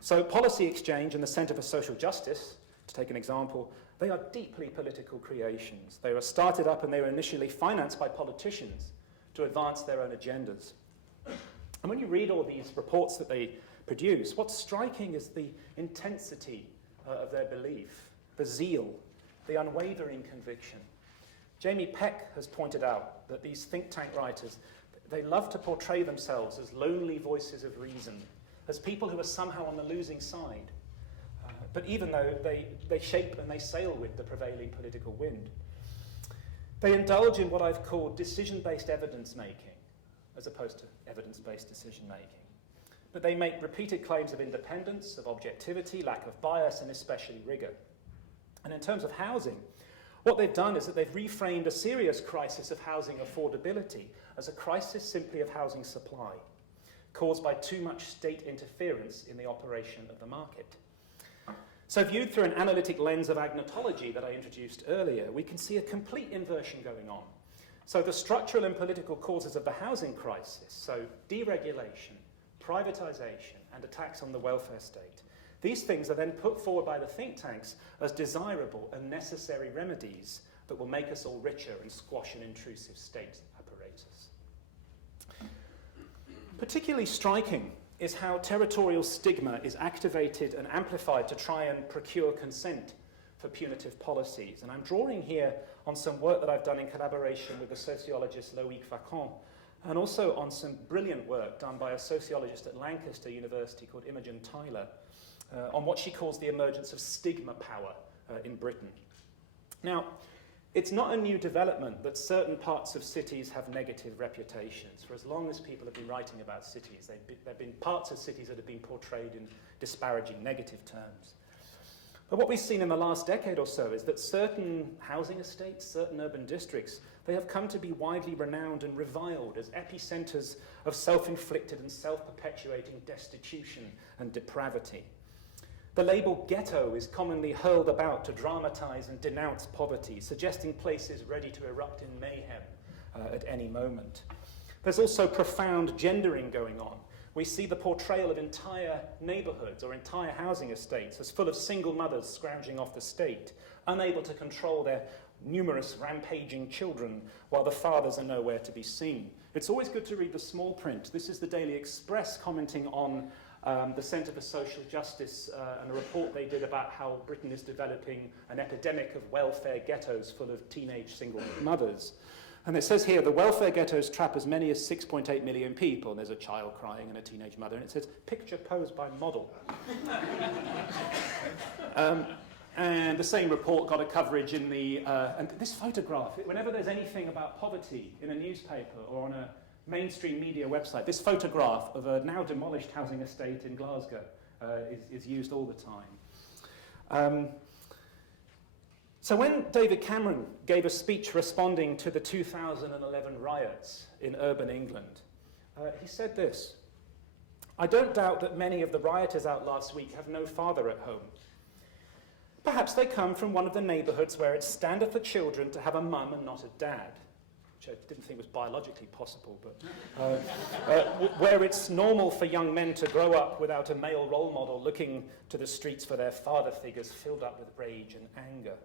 So Policy Exchange and the Centre for Social Justice, to take an example, they are deeply political creations. They were started up and they were initially financed by politicians to advance their own agendas. And when you read all these reports that they produce, what's striking is the intensity of their belief, the zeal, the unwavering conviction. Jamie Peck has pointed out that these think tank writers, they love to portray themselves as lonely voices of reason, as people who are somehow on the losing side. But even though they shape and they sail with the prevailing political wind, they indulge in what I've called decision-based evidence-making, as opposed to evidence-based decision-making. But they make repeated claims of independence, of objectivity, lack of bias, and especially rigour. And in terms of housing, what they've done is that they've reframed a serious crisis of housing affordability as a crisis simply of housing supply, caused by too much state interference in the operation of the market. So viewed through an analytic lens of agnotology that I introduced earlier, we can see a complete inversion going on. So the structural and political causes of the housing crisis, so deregulation, privatization, and attacks on the welfare state, these things are then put forward by the think tanks as desirable and necessary remedies that will make us all richer and squash an intrusive state apparatus. Particularly striking is how territorial stigma is activated and amplified to try and procure consent for punitive policies. And I'm drawing here on some work that I've done in collaboration with the sociologist Loïc Vacon, and also on some brilliant work done by a sociologist at Lancaster University called Imogen Tyler, on what she calls the emergence of stigma power in Britain. Now, it's not a new development that certain parts of cities have negative reputations. For as long as people have been writing about cities, there have been parts of cities that have been portrayed in disparaging, negative terms. But what we've seen in the last decade or so is that certain housing estates, certain urban districts, they have come to be widely renowned and reviled as epicenters of self-inflicted and self-perpetuating destitution and depravity. The label ghetto is commonly hurled about to dramatize and denounce poverty, suggesting places ready to erupt in mayhem at any moment. There's also profound gendering going on. We see the portrayal of entire neighbourhoods or entire housing estates as full of single mothers scrounging off the state, unable to control their numerous rampaging children while the fathers are nowhere to be seen. It's always good to read the small print. This is the Daily Express commenting on the Centre for Social Justice and a report they did about how Britain is developing an epidemic of welfare ghettos full of teenage single mothers. And it says here, the welfare ghettos trap as many as 6.8 million people. And there's a child crying and a teenage mother. And it says, picture posed by model. And the same report got a coverage in the... and this photograph, whenever there's anything about poverty in a newspaper or on a mainstream media website, this photograph of a now demolished housing estate in Glasgow is used all the time. So when David Cameron gave a speech responding to the 2011 riots in urban England, he said this: "I don't doubt that many of the rioters out last week have no father at home. Perhaps they come from one of the neighbourhoods where it's standard for children to have a mum and not a dad," which I didn't think was biologically possible, but where it's normal for young men to grow up without a male role model looking to the streets for their father figures filled up with rage and anger.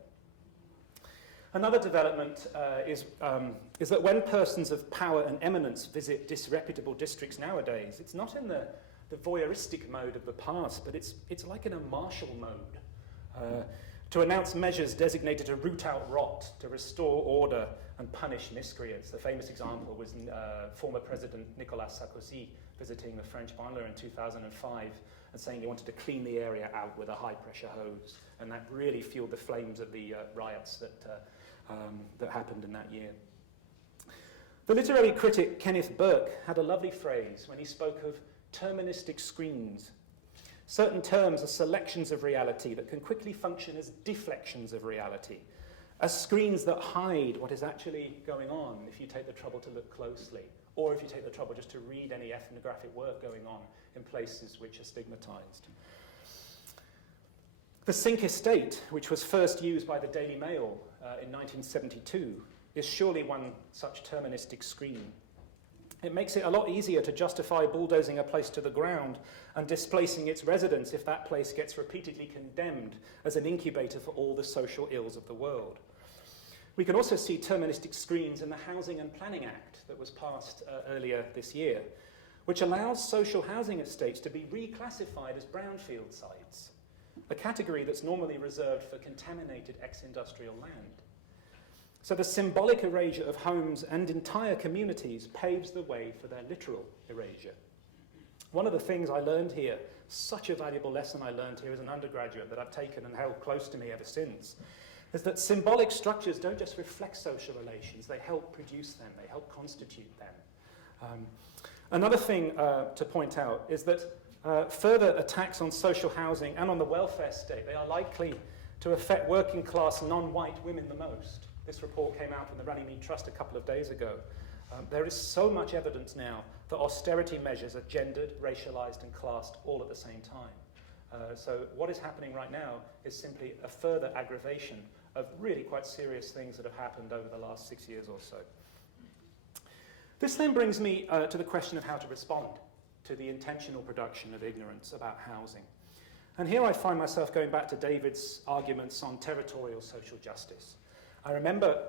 Another development is that when persons of power and eminence visit disreputable districts nowadays, it's not in the voyeuristic mode of the past, but it's like in a martial mode. to announce measures designated to root out rot, to restore order and punish miscreants. The famous example was former President Nicolas Sarkozy visiting the French Parliament in 2005 and saying he wanted to clean the area out with a high-pressure hose. And that really fueled the flames of the riots that happened in that year. The literary critic Kenneth Burke had a lovely phrase when he spoke of terministic screens. Certain terms are selections of reality that can quickly function as deflections of reality, as screens that hide what is actually going on if you take the trouble to look closely, or if you take the trouble just to read any ethnographic work going on in places which are stigmatized. The Sink Estate, which was first used by the Daily Mail in 1972, is surely one such terministic screen. It makes it a lot easier to justify bulldozing a place to the ground and displacing its residents if that place gets repeatedly condemned as an incubator for all the social ills of the world. We can also see terministic screens in the Housing and Planning Act that was passed earlier this year, which allows social housing estates to be reclassified as brownfield sites, a category that's normally reserved for contaminated ex-industrial land. So the symbolic erasure of homes and entire communities paves the way for their literal erasure. One of the things I learned here, such a valuable lesson I learned here as an undergraduate that I've taken and held close to me ever since, is that symbolic structures don't just reflect social relations, they help produce them, they help constitute them. Another thing to point out is that further attacks on social housing and on the welfare state, they are likely to affect working class non-white women the most. This report came out from the Runnymede Trust a couple of days ago. There is so much evidence now that austerity measures are gendered, racialized, and classed all at the same time. So what is happening right now is simply a further aggravation of really quite serious things that have happened over the last 6 years or so. This then brings me to the question of how to respond to the intentional production of ignorance about housing. And here I find myself going back to David's arguments on territorial social justice. I remember,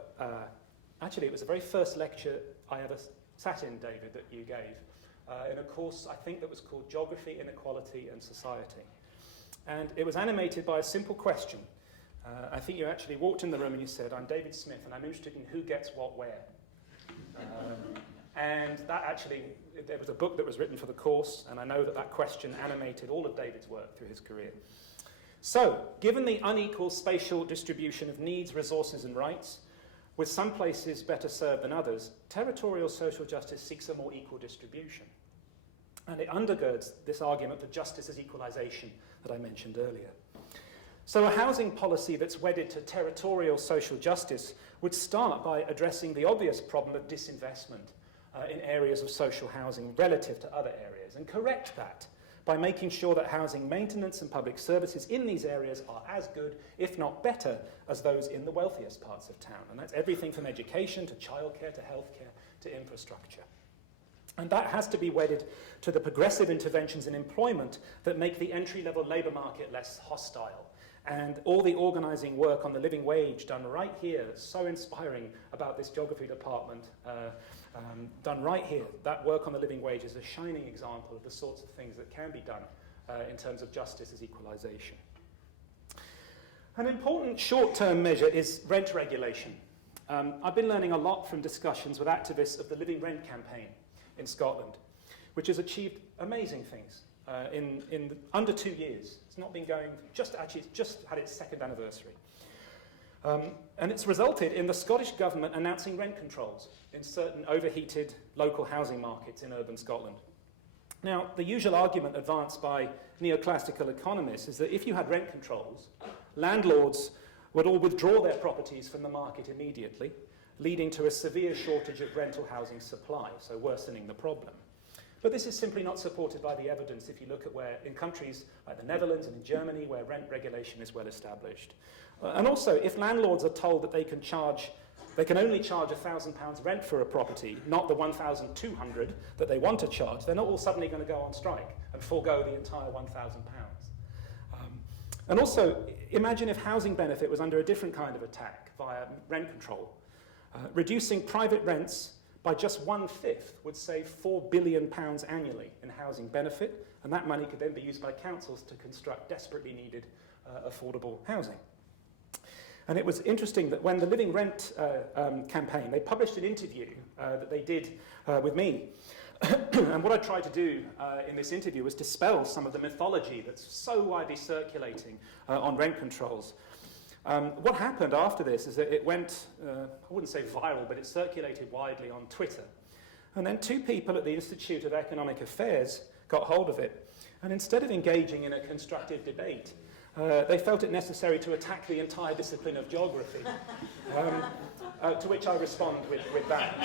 actually it was the very first lecture I ever sat in, David, that you gave, in a course I think that was called Geography, Inequality and Society. And it was animated by a simple question. I think you actually walked in the room and you said, "I'm David Smith and I'm interested in who gets what where." And that actually, there was a book that was written for the course, and I know that that question animated all of David's work through his career. So, given the unequal spatial distribution of needs, resources and rights, with some places better served than others, territorial social justice seeks a more equal distribution. And it undergirds this argument for justice as equalisation that I mentioned earlier. So a housing policy that's wedded to territorial social justice would start by addressing the obvious problem of disinvestment in areas of social housing relative to other areas, and correct that by making sure that housing maintenance and public services in these areas are as good, if not better, as those in the wealthiest parts of town. And that's everything from education to childcare to healthcare to infrastructure. And that has to be wedded to the progressive interventions in employment that make the entry-level labour market less hostile. And all the organising work on the living wage done right here, that's so inspiring about this geography department, done right here. That work on the living wage is a shining example of the sorts of things that can be done in terms of justice as equalisation. An important short-term measure is rent regulation. I've been learning a lot from discussions with activists of the Living Rent campaign in Scotland, which has achieved amazing things. In under 2 years. It's not been going, it's just had its second anniversary. And it's resulted in the Scottish Government announcing rent controls in certain overheated local housing markets in urban Scotland. Now, the usual argument advanced by neoclassical economists is that if you had rent controls, landlords would all withdraw their properties from the market immediately, leading to a severe shortage of rental housing supply, so worsening the problem. But this is simply not supported by the evidence if you look at where, in countries like the Netherlands and in Germany, where rent regulation is well established. And also, if landlords are told that they can only charge £1,000 rent for a property, not the £1,200 that they want to charge, they're not all suddenly going to go on strike and forego the entire £1,000. And also, imagine if housing benefit was under a different kind of attack via rent control. Reducing private rents by just 1/5 would save £4 billion annually in housing benefit, and that money could then be used by councils to construct desperately needed affordable housing. And it was interesting that when the Living Rent campaign, they published an interview that they did with me. And what I tried to do in this interview was dispel some of the mythology that's so widely circulating on rent controls. What happened after this is that it went, I wouldn't say viral, but it circulated widely on Twitter. And then two people at the Institute of Economic Affairs got hold of it. And instead of engaging in a constructive debate, they felt it necessary to attack the entire discipline of geography, to which I respond with that.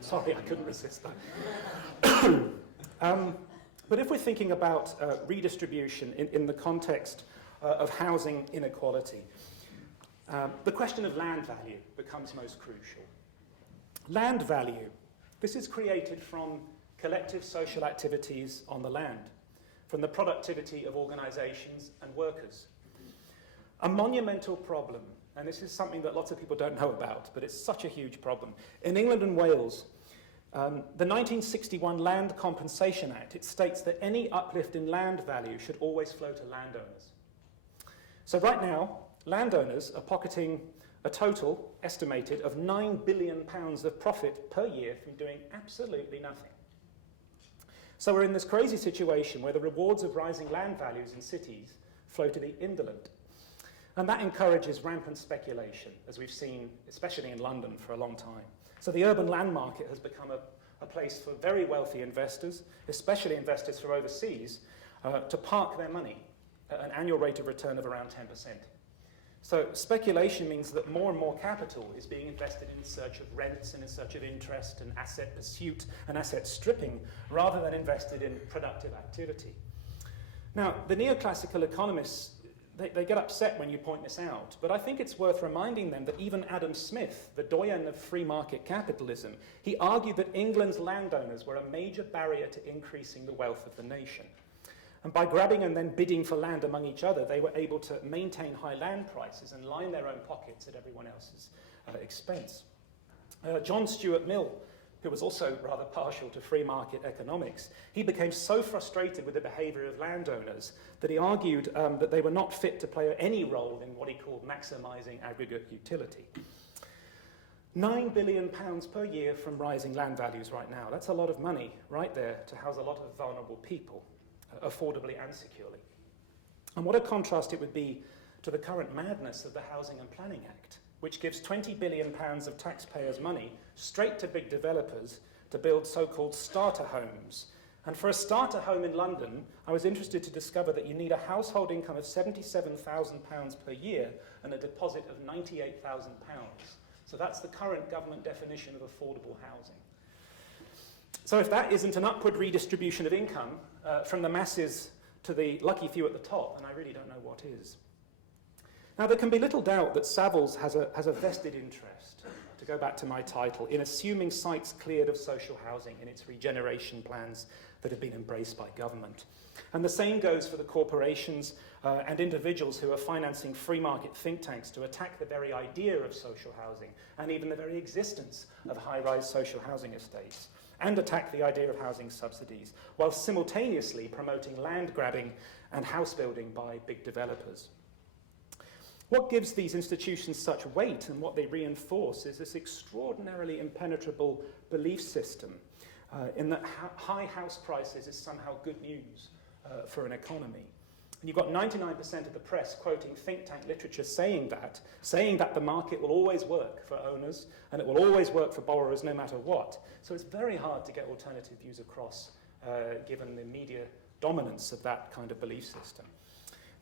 Sorry, I couldn't resist that. But if we're thinking about redistribution in the context of housing inequality, the question of land value becomes most crucial. Land value, this is created from collective social activities on the land, from the productivity of organisations and workers. A monumental problem, and this is something that lots of people don't know about, but it's such a huge problem. In England and Wales, the 1961 Land Compensation Act, it states that any uplift in land value should always flow to landowners. So right now, landowners are pocketing a total estimated of £9 billion of profit per year from doing absolutely nothing. So we're in this crazy situation where the rewards of rising land values in cities flow to the indolent. And that encourages rampant speculation, as we've seen, especially in London, for a long time. So the urban land market has become a place for very wealthy investors, especially investors from overseas, to park their money at an annual rate of return of around 10%. So speculation means that more and more capital is being invested in search of rents and in search of interest and asset pursuit and asset stripping, rather than invested in productive activity. Now, the neoclassical economists, they get upset when you point this out, but I think it's worth reminding them that even Adam Smith, the doyen of free market capitalism, he argued that England's landowners were a major barrier to increasing the wealth of the nation. And by grabbing and then bidding for land among each other, they were able to maintain high land prices and line their own pockets at everyone else's expense. John Stuart Mill, who was also rather partial to free market economics, he became so frustrated with the behaviour of landowners that he argued that they were not fit to play any role in what he called maximising aggregate utility. £9 billion per year from rising land values right now. That's a lot of money right there to house a lot of vulnerable people, affordably and securely. And what a contrast it would be to the current madness of the Housing and Planning Act, which gives £20 billion of taxpayers' money straight to big developers to build so-called starter homes. And for a starter home in London, I was interested to discover that you need a household income of £77,000 per year and a deposit of £98,000. So that's the current government definition of affordable housing. So if that isn't an upward redistribution of income from the masses to the lucky few at the top, then I really don't know what is. Now, there can be little doubt that Savills has a vested interest, to go back to my title, in assuming sites cleared of social housing in its regeneration plans that have been embraced by government. And the same goes for the corporations and individuals who are financing free market think tanks to attack the very idea of social housing and even the very existence of high-rise social housing estates, and attack the idea of housing subsidies, while simultaneously promoting land grabbing and house building by big developers. What gives these institutions such weight and what they reinforce is this extraordinarily impenetrable belief system in that high house prices is somehow good news for an economy. And you've got 99% of the press quoting think tank literature saying that the market will always work for owners and it will always work for borrowers no matter what. So it's very hard to get alternative views across given the media dominance of that kind of belief system.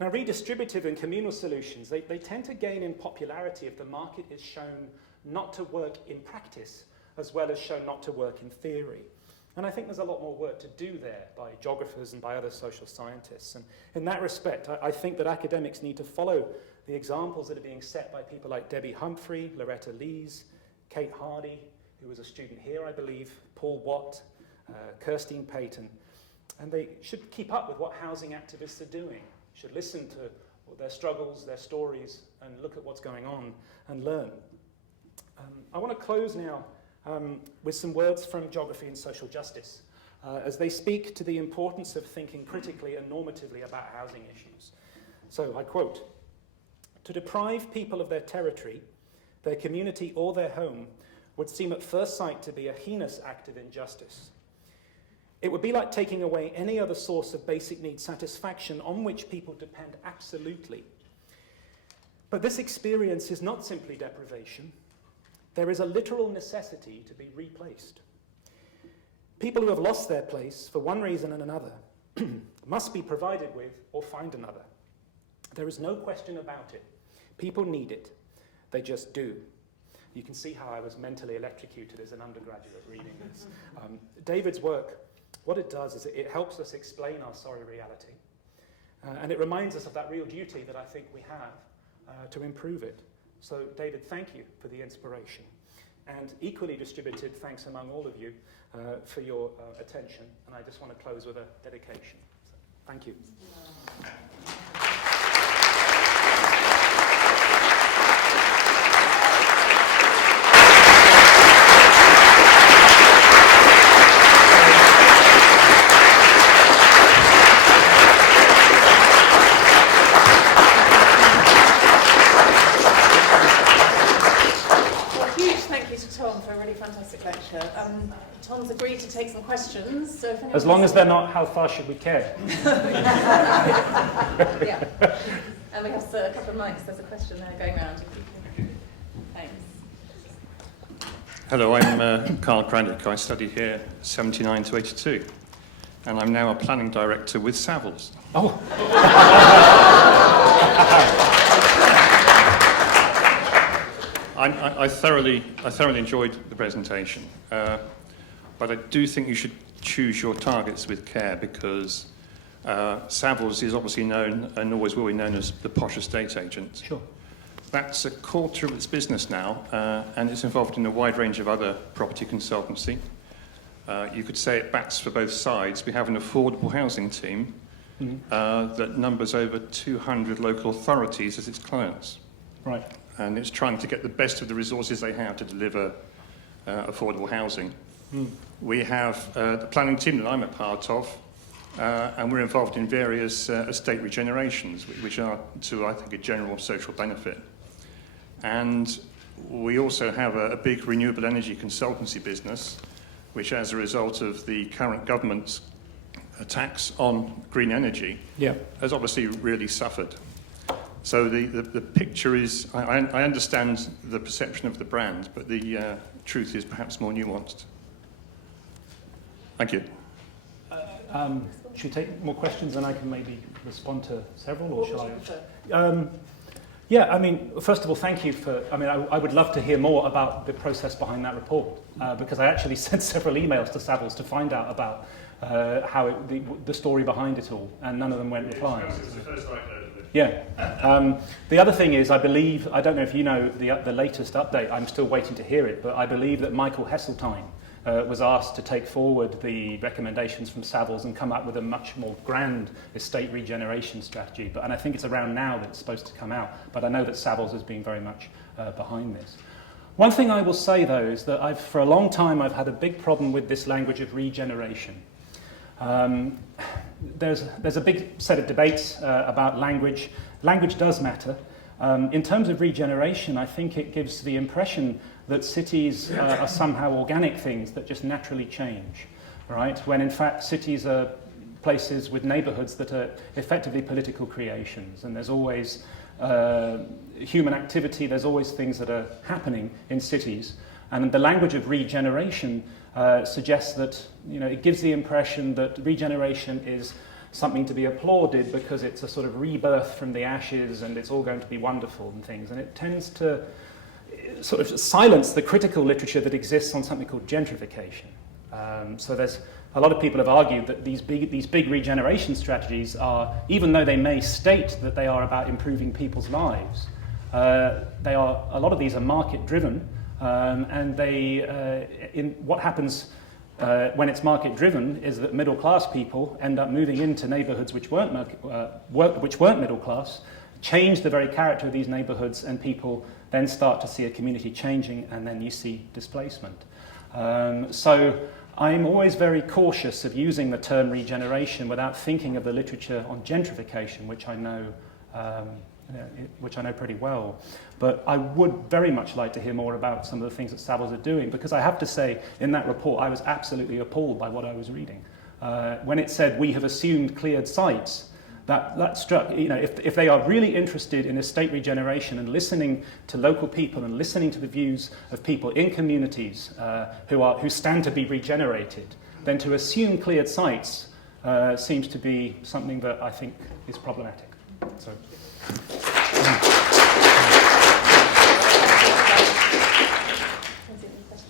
Now, redistributive and communal solutions, they tend to gain in popularity if the market is shown not to work in practice as well as shown not to work in theory. And I think there's a lot more work to do there by geographers and by other social scientists. And in that respect, I think that academics need to follow the examples that are being set by people like Debbie Humphrey, Loretta Lees, Kate Hardy, who was a student here, I believe, Paul Watt, Kirstine Payton. And they should keep up with what housing activists are doing. Should listen to their struggles, their stories, and look at what's going on and learn. I want to close now with some words from Geography and Social Justice. as they speak to the importance of thinking critically and normatively about housing issues. So I quote, "To deprive people of their territory, their community or their home would seem at first sight to be a heinous act of injustice. It would be like taking away any other source of basic need satisfaction on which people depend absolutely. But this experience is not simply deprivation. There is a literal necessity to be replaced. People who have lost their place for one reason and another must be provided with or find another. There is no question about it. People need it. They just do." You can see how I was mentally electrocuted as an undergraduate reading this. David's work, what it does is it helps us explain our sorry reality. And it reminds us of that real duty that I think we have to improve it. So, David, thank you for the inspiration. And equally distributed thanks among all of you for your attention. And I just want to close with a dedication. So, thank you. Tom for a really fantastic lecture. Tom's agreed to take some questions, so if anyone as long as they're not, how far should we care? Yeah. And we have a couple of mics. There's a question there going around. Thanks. Hello, I'm Carl Crandock. I studied here 79 to 82, and I'm now a planning director with Savills. Oh. I thoroughly enjoyed the presentation, but I do think you should choose your targets with care, because Savills is obviously known and always will be known as the posh estate agent. Sure. That's a quarter of its business now, and it's involved in a wide range of other property consultancy. You could say it bats for both sides. We have an affordable housing team that numbers over 200 local authorities as its clients. Right. And it's trying to get the best of the resources they have to deliver affordable housing. We have the planning team that I'm a part of, and we're involved in various estate regenerations, which are to, I think, a general social benefit. And we also have a big renewable energy consultancy business, which, as a result of the current government's attacks on green energy, has obviously really suffered. So the picture is, I understand the perception of the brand, but the truth is perhaps more nuanced. Thank you. Should we take more questions and I can maybe respond to several, or shall I? Yeah, I mean, first of all, thank you for, I would love to hear more about the process behind that report, because I actually sent several emails to Savills to find out about how the story behind it all, and none of them went replied. It's the first I've heard of it. Yeah. The other thing is, I believe, I don't know if you know the latest update, I'm still waiting to hear it, but I believe that Michael Heseltine was asked to take forward the recommendations from Savills and come up with a much more grand estate regeneration strategy. And I think it's around now that it's supposed to come out, but I know that Savills has been very much behind this. One thing I will say, though, is that for a long time I've had a big problem with this language of regeneration. There's a big set of debates about language. Language does matter. In terms of regeneration, I think it gives the impression that cities are somehow organic things that just naturally change, right? When in fact cities are places with neighbourhoods that are effectively political creations, and there's always human activity, there's always things that are happening in cities. And the language of regeneration suggests that, it gives the impression that regeneration is something to be applauded because it's a sort of rebirth from the ashes and it's all going to be wonderful and things. And it tends to sort of silence the critical literature that exists on something called gentrification. So there's a lot of people have argued that these big regeneration strategies are, even though they may state that they are about improving people's lives, a lot of these are market driven, and what happens when it's market driven is that middle class people end up moving into neighbourhoods which weren't middle class, change the very character of these neighbourhoods, and people then start to see a community changing, and then you see displacement. So I'm always very cautious of using the term regeneration without thinking of the literature on gentrification, which I know pretty well. But I would very much like to hear more about some of the things that Savills are doing, because I have to say, in that report, I was absolutely appalled by what I was reading. When it said, we have assumed cleared sites, that struck, if they are really interested in estate regeneration and listening to local people and listening to the views of people in communities who stand to be regenerated, then to assume cleared sites seems to be something that I think is problematic. So.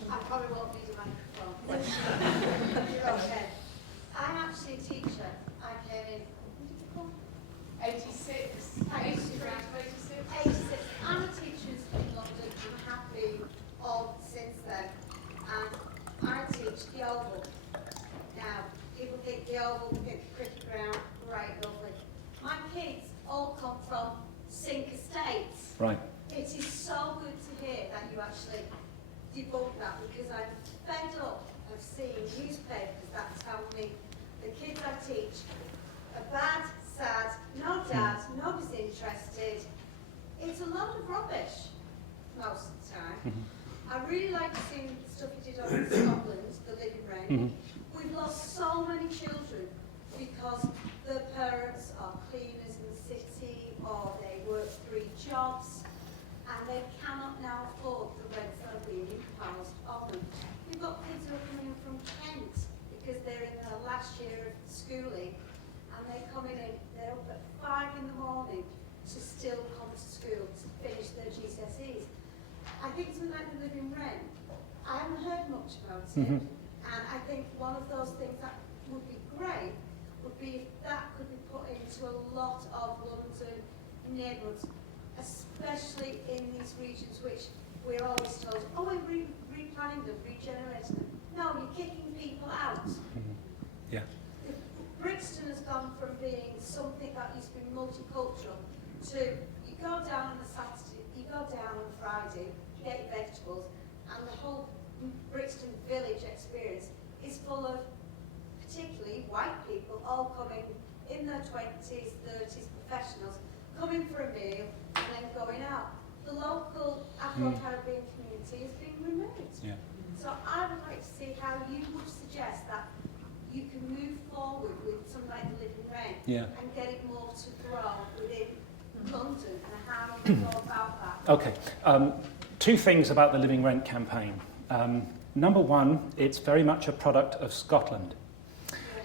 I probably won't need a microphone. Okay. I'm actually a teacher. I came in 86. 86. I'm a teacher in London. I'm happy since then. And I teach the Oval. Now, people think the Oval, think cricket ground, right, lovely. My kids all come from Sink Estates. Right. It is so good to hear that you actually debunk that, because I'm fed up of seeing newspapers that tell me the kids I teach are bad, sad, no dad, nobody's interested. It's a lot of rubbish most of the time. I really like seeing the stuff you did on Scotland, the living rent. We've lost so many children because their parents are cleaners in the city, or they work 3 jobs, and they cannot now afford the rents that are being imposed on them. We've got kids who are coming in from Kent because they're in their last year of schooling, and they're coming in, they're up at 5 in the morning to still come to school to finish their GCSEs. I think something like the living rent, I haven't heard much about it, and I think one of those things that would be great would be if that could be put into a lot of London neighbourhoods, especially in these regions which we're always told, oh, we're replanning them, regenerating them. No, you're kicking people out. Yeah. Brixton has gone from being something that used to be multicultural to you go down on a Saturday, you go down on a Friday, you get your vegetables, and the whole Brixton village experience is full of particularly white people all coming in their 20s, 30s, professionals, coming for a meal and then going out. The local Afro-Caribbean community is being removed. Yeah. So I would like to see how you would suggest that you can move forward with something like the living rent and get it more to grow within London, and how you go about that. Okay. 2 things about the living rent campaign. Number one, it's very much a product of Scotland.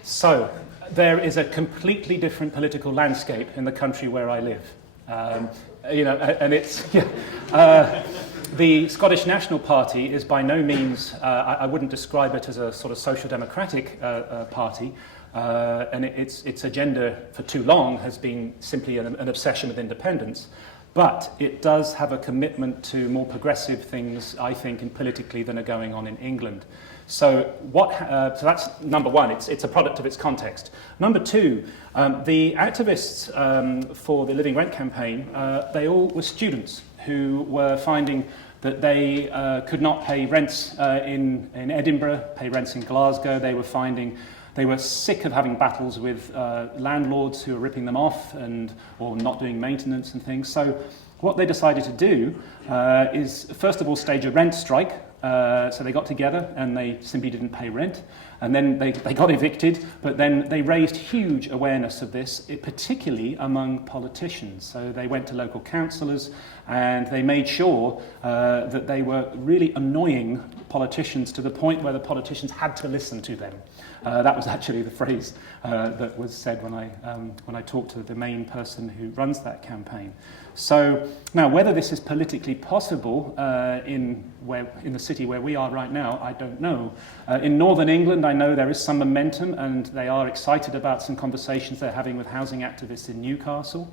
So there is a completely different political landscape in the country where I live. And it's the Scottish National Party is by no means, I wouldn't describe it as a sort of social democratic party, and its agenda for too long has been simply an obsession with independence. But it does have a commitment to more progressive things, I think, and politically than are going on in England. So so that's number one. It's a product of its context. Number 2, the activists for the Living Rent campaign, they all were students who were finding that they could not pay rents in Edinburgh, pay rents in Glasgow. They were finding they were sick of having battles with landlords who were ripping them off or not doing maintenance and things. So what they decided to do is, first of all, stage a rent strike. So they got together and they simply didn't pay rent. And then they got evicted, but then they raised huge awareness of this, particularly among politicians. So they went to local councillors and they made sure that they were really annoying politicians to the point where the politicians had to listen to them. That was actually the phrase that was said when I talked to the main person who runs that campaign. So now, whether this is politically possible in the city where we are right now, I don't know. In Northern England, I know there is some momentum, and they are excited about some conversations they're having with housing activists in Newcastle.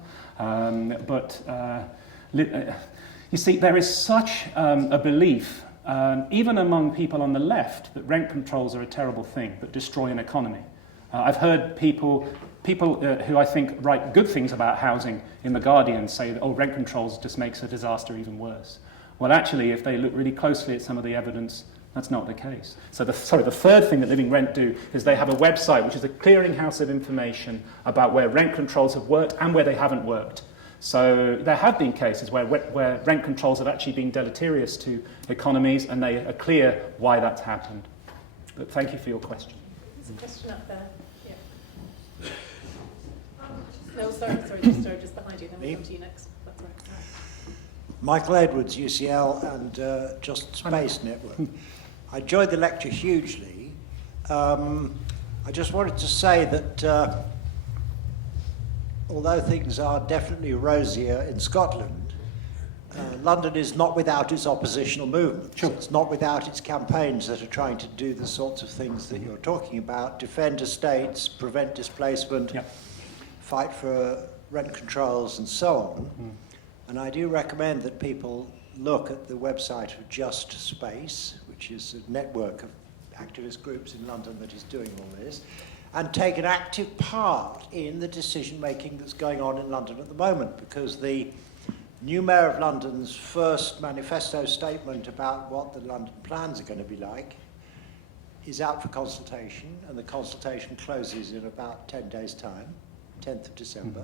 You see, there is such a belief, even among people on the left, that rent controls are a terrible thing that destroy an economy. I've heard people who I think write good things about housing in The Guardian say that, rent controls just makes a disaster even worse. Well, actually, if they look really closely at some of the evidence, That's not the case. So the third thing that Living Rent do is they have a website which is a clearinghouse of information about where rent controls have worked and where they haven't worked. So there have been cases where rent controls have actually been deleterious to economies, and they are clear why that's happened. But thank you for your question. There's a question up there. Yeah. No, sorry, just behind you. Then we'll come to you next. That's right. Michael Edwards, UCL, and Just Space Network. I enjoyed the lecture hugely. I just wanted to say that although things are definitely rosier in Scotland, London is not without its oppositional movements. Sure. It's not without its campaigns that are trying to do the sorts of things that you're talking about, defend estates, prevent displacement, fight for rent controls and so on. And I do recommend that people look at the website of Just Space, which is a network of activist groups in London that is doing all this, and take an active part in the decision-making that's going on in London at the moment, because the new Mayor of London's first manifesto statement about what the London plans are going to be like is out for consultation, and the consultation closes in about 10 days' time, 10th of December.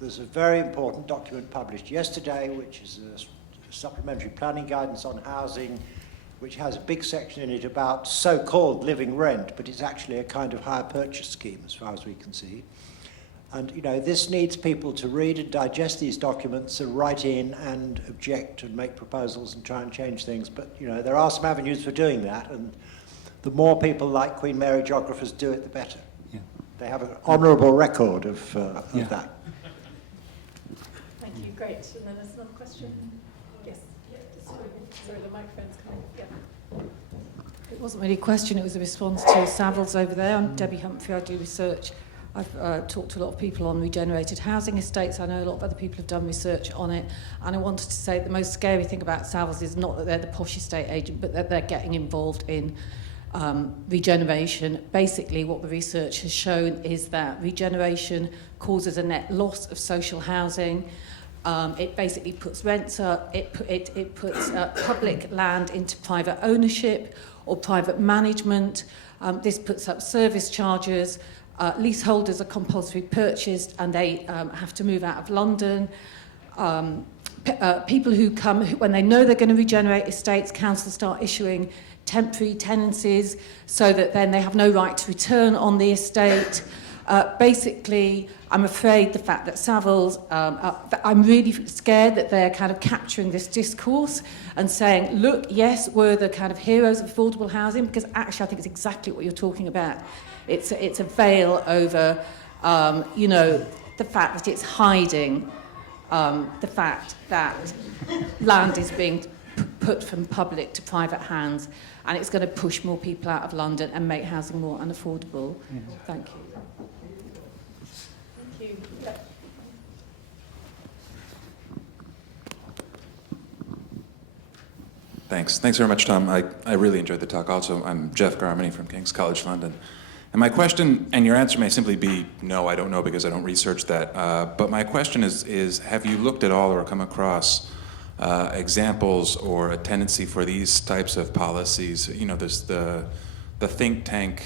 There's a very important document published yesterday, which is a supplementary planning guidance on housing, which has a big section in it about so-called living rent, but it's actually a kind of hire purchase scheme as far as we can see. And, you know, this needs people to read and digest these documents and write in and object and make proposals and try and change things. But, you know, there are some avenues for doing that, and the more people like Queen Mary Geographers do it, the better. Yeah. They have an honourable record of that. Thank you, great. And then there's another question. Yes. Sorry, the microphone's coming. Yeah. It wasn't really a question, it was a response to Savills over there. I'm Debbie Humphrey, I do research. I've talked to a lot of people on regenerated housing estates. I know a lot of other people have done research on it. And I wanted to say the most scary thing about Savills is not that they're the posh estate agent, but that they're getting involved in regeneration. Basically, what the research has shown is that regeneration causes a net loss of social housing. It basically puts rents up, it puts public land into private ownership or private management. This puts up service charges. Leaseholders are compulsory purchased and they have to move out of London. People who come, when they know they're going to regenerate estates, councils start issuing temporary tenancies so that then they have no right to return on the estate. Basically, I'm afraid the fact that Savills, I'm really scared that they're kind of capturing this discourse and saying, look, yes, we're the kind of heroes of affordable housing, because actually I think it's exactly what you're talking about. It's a veil over, you know, the fact that it's hiding the fact that land is being put from public to private hands, and it's going to push more people out of London and make housing more unaffordable. Thank you. Thank you. Yeah. Thanks very much, Tom. I really enjoyed the talk also. I'm Jeff Garmany from King's College London. And my question, and your answer may simply be, no, I don't know because I don't research that. But my question is, have you looked at all or come across examples or a tendency for these types of policies? You know, there's the think tank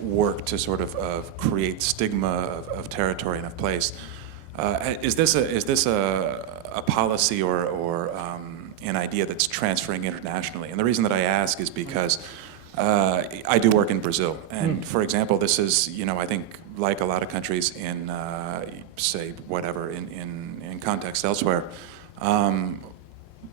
work to sort of create stigma of territory and of place. Is this a policy or an idea that's transferring internationally? And the reason that I ask is because I do work in Brazil, and for example, this is, you know, I think like a lot of countries in, say, whatever, in context elsewhere,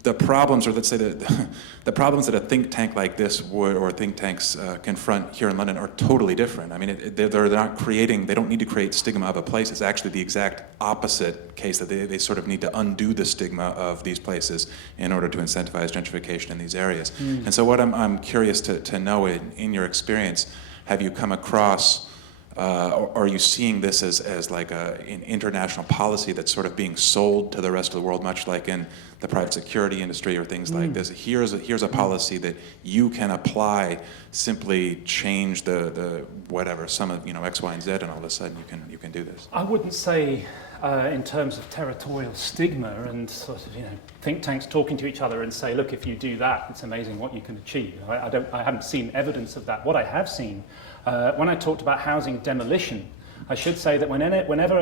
the problems, or let's say the problems that a think tank like this would, or think tanks confront here in London are totally different. I mean, they're not creating, they don't need to create stigma of a place. It's actually the exact opposite case, that they sort of need to undo the stigma of these places in order to incentivize gentrification in these areas. And so what I'm curious to know, in your experience, have you come across, or are you seeing this as like an international policy that's sort of being sold to the rest of the world, much like in the private security industry or things like this? Here's a policy that you can apply, simply change the whatever, some of, you know, X, Y, and Z, and all of a sudden you can do this. I wouldn't say in terms of territorial stigma and sort of, think tanks talking to each other and say, look, if you do that, it's amazing what you can achieve. I haven't seen evidence of that. What I have seen, when I talked about housing demolition, I should say that whenever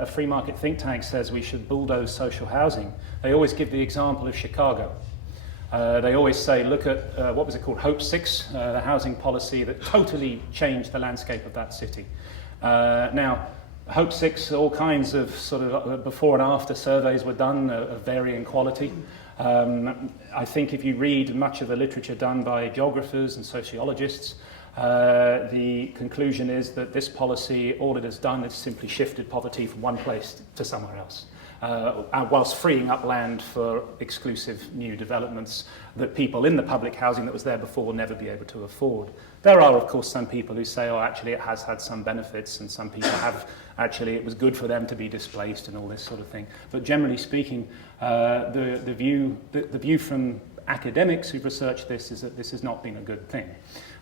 a free market think tank says we should bulldoze social housing, they always give the example of Chicago. They always say, look at, what was it called, Hope 6, the housing policy that totally changed the landscape of that city. Now, Hope 6, all kinds of sort of before and after surveys were done of varying quality. I think if you read much of the literature done by geographers and sociologists, the conclusion is that this policy, all it has done is simply shifted poverty from one place to somewhere else, whilst freeing up land for exclusive new developments that people in the public housing that was there before will never be able to afford. There are, of course, some people who say, oh, actually, it has had some benefits, and some people have, actually, it was good for them to be displaced and all this sort of thing. But generally speaking, the view from academics who've researched this is that this has not been a good thing.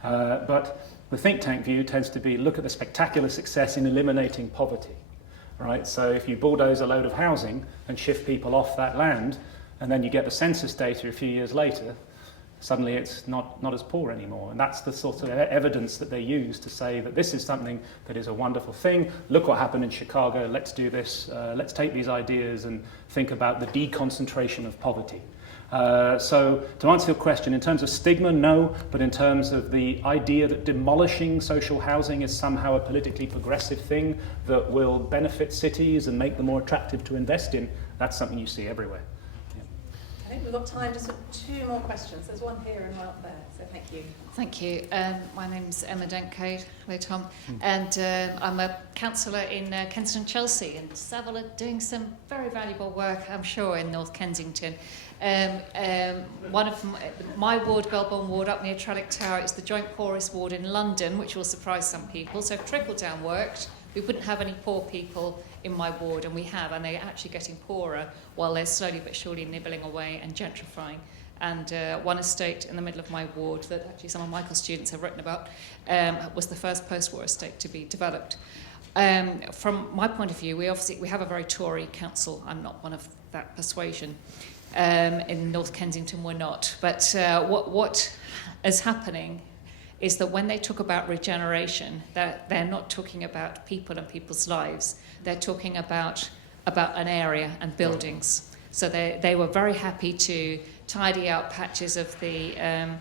But the think tank view tends to be, look at the spectacular success in eliminating poverty. Right? So if you bulldoze a load of housing and shift people off that land, and then you get the census data a few years later, suddenly it's not as poor anymore. And that's the sort of evidence that they use to say that this is something that is a wonderful thing. Look what happened in Chicago. Let's do this. Let's take these ideas and think about the deconcentration of poverty. So to answer your question, in terms of stigma, no, but in terms of the idea that demolishing social housing is somehow a politically progressive thing that will benefit cities and make them more attractive to invest in, that's something you see everywhere. Yeah. I think we've got time just for 2 more questions. There's one here and one up there, so thank you. Thank you. My name's Emma Denkade. Hello, Tom. And I'm a councillor in Kensington, Chelsea, and Savile are doing some very valuable work, I'm sure, in North Kensington. One of my ward, Golborne Ward, up near Trellick Tower, is the Joint Poorest Ward in London, which will surprise some people. So if trickle-down worked, we wouldn't have any poor people in my ward, and we have, and they're actually getting poorer while they're slowly but surely nibbling away and gentrifying. And one estate in the middle of my ward that actually some of Michael's students have written about was the first post-war estate to be developed. From my point of view, we have a very Tory council. I'm not one of that persuasion. In North Kensington, we're not. But what is happening is that when they talk about regeneration, they're not talking about people and people's lives. They're talking about an area and buildings. So they were very happy to tidy out patches of the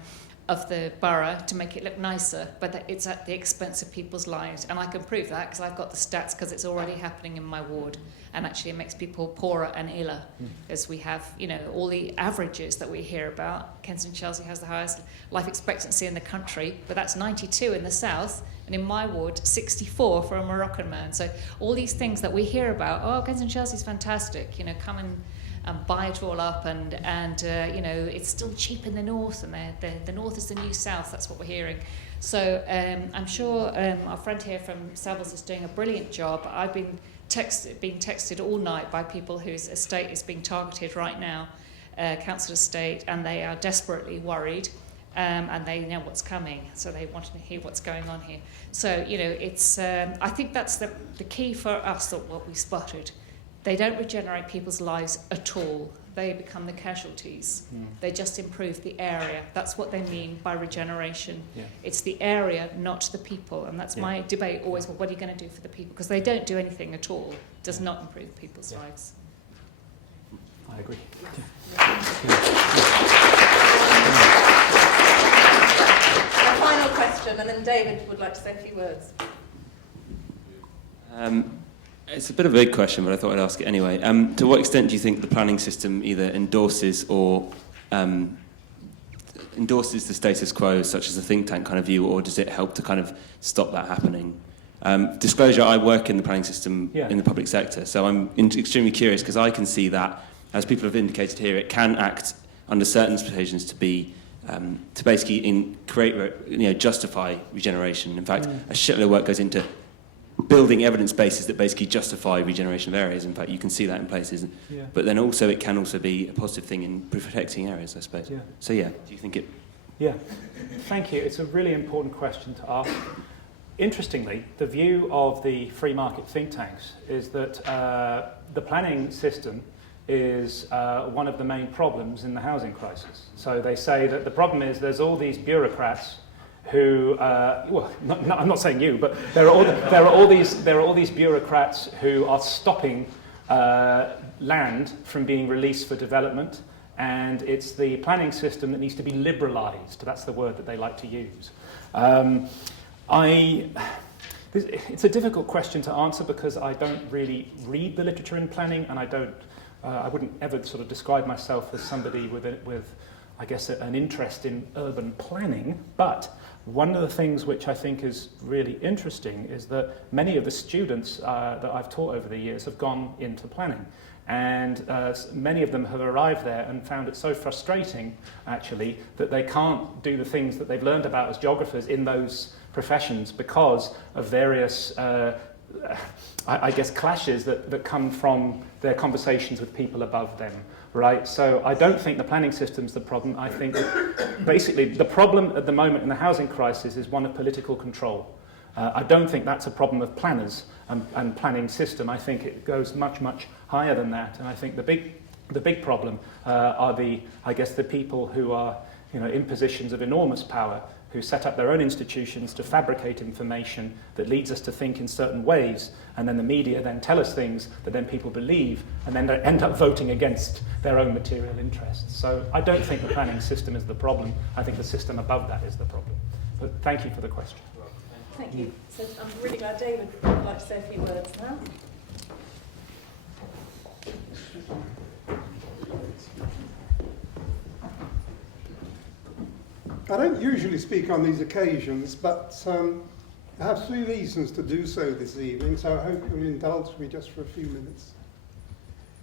borough to make it look nicer, but it's at the expense of people's lives. And I can prove that because I've got the stats, because it's already happening in my ward. And actually it makes people poorer and iller, as we have, all the averages that we hear about. Kensington Chelsea has the highest life expectancy in the country, but that's 92 in the south, and in my ward, 64 for a Moroccan man. So all these things that we hear about, oh, Kensington Chelsea's fantastic, come and buy it all up, and it's still cheap in the north, and the north is the new south. That's what we're hearing. So I'm sure our friend here from Savills is doing a brilliant job. I've been being texted all night by people whose estate is being targeted right now, council estate, and they are desperately worried, and they know what's coming, so they want to hear what's going on here. So it's I think that's the key for us, that what we spotted. They don't regenerate people's lives at all. They become the casualties. They just improve the area. That's what they mean by regeneration. Yeah. It's the area, not the people. And that's my debate always, well, what are you going to do for the people? Because they don't do anything at all. It does not improve people's lives. I agree. A final question, and then David would like to say a few words. It's a bit of a big question, but I thought I'd ask it anyway. To what extent do you think the planning system either endorses the status quo, such as a think tank kind of view, or does it help to kind of stop that happening? Disclosure, I work in the planning system in the public sector, so I'm extremely curious, because I can see that, as people have indicated here, it can act under certain expectations to be to basically justify regeneration. In fact, a shitload of work goes into building evidence bases that basically justify regeneration of areas. In fact, you can see that in places. Yeah. But then also it can also be a positive thing in protecting areas, I suppose. Yeah. So do you think it... Yeah, thank you. It's a really important question to ask. Interestingly, the view of the free market think tanks is that the planning system is one of the main problems in the housing crisis. So they say that the problem is there's all these bureaucrats who, well, I'm not saying you, but there are all these bureaucrats who are stopping land from being released for development, and it's the planning system that needs to be liberalised. That's the word that they like to use. It's a difficult question to answer because I don't really read the literature in planning, and I wouldn't ever sort of describe myself as somebody with I guess, an interest in urban planning. But one of the things which I think is really interesting is that many of the students that I've taught over the years have gone into planning. And many of them have arrived there and found it so frustrating, actually, that they can't do the things that they've learned about as geographers in those professions because of various, I guess, clashes that come from their conversations with people above them, right? So I don't think the planning system's the problem. I think basically the problem at the moment in the housing crisis is one of political control. I don't think that's a problem of planners and planning system. I think it goes much, much higher than that. And I think the big problem are I guess the people who are, in positions of enormous power, who set up their own institutions to fabricate information that leads us to think in certain ways, and then the media then tell us things that then people believe, and then they end up voting against their own material interests. So I don't think the planning system is the problem. I think the system above that is the problem. But thank you for the question. Thank you. So I'm really glad David would like to say a few words now. I don't usually speak on these occasions, but I have 3 reasons to do so this evening, so I hope you'll indulge me just for a few minutes.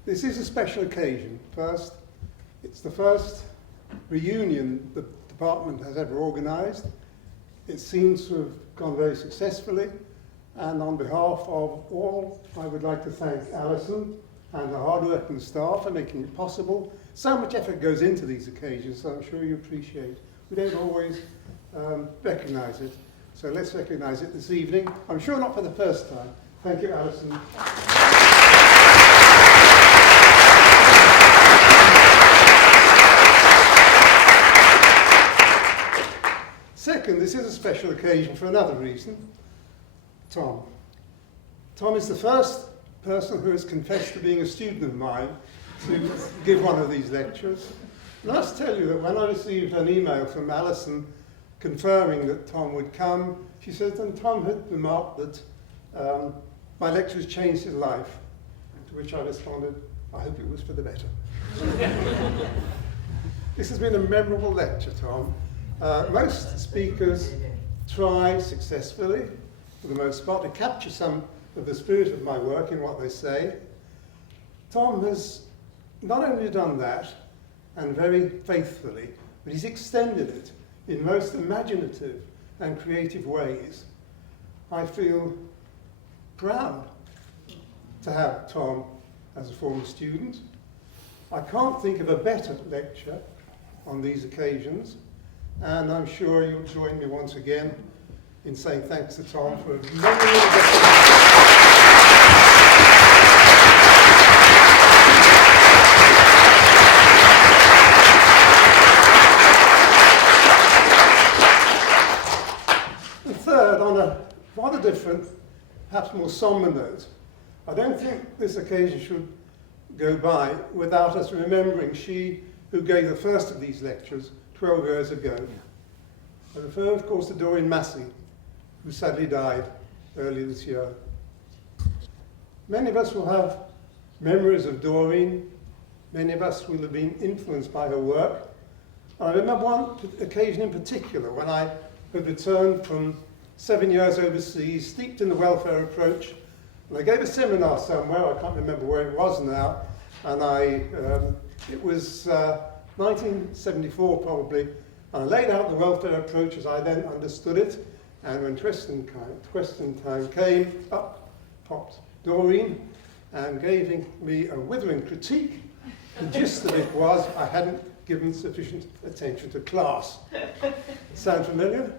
This is a special occasion. First, it's the first reunion the department has ever organised. It seems to have gone very successfully, and on behalf of all, I would like to thank Alison and the hard-working staff for making it possible. So much effort goes into these occasions, so I'm sure you appreciate. We don't always recognise it, so let's recognise it this evening. I'm sure not for the first time. Thank you, Alison. Second, this is a special occasion for another reason. Tom. Tom is the first person who has confessed to being a student of mine to give one of these lectures. And I must tell you that when I received an email from Alison confirming that Tom would come, she said that Tom had remarked that my lectures changed his life, to which I responded, I hope it was for the better. This has been a memorable lecture, Tom. Most speakers try successfully, for the most part, to capture some of the spirit of my work in what they say. Tom has not only done that, and very faithfully, but he's extended it in most imaginative and creative ways. I feel proud to have Tom as a former student. I can't think of a better lecture on these occasions, and I'm sure you'll join me once again in saying thanks to Tom for a Third, on a rather different, perhaps more somber note, I don't think this occasion should go by without us remembering she who gave the first of these lectures 12 years ago. I refer, of course, to Doreen Massey, who sadly died earlier this year. Many of us will have memories of Doreen. Many of us will have been influenced by her work. And I remember one occasion in particular when I had returned from 7 years overseas, steeped in the welfare approach, and I gave a seminar somewhere, I can't remember where it was now, and it was 1974 probably, and I laid out the welfare approach as I then understood it, and when question time came, up popped Doreen and gave me a withering critique. The gist of it was I hadn't given sufficient attention to class. Sound familiar?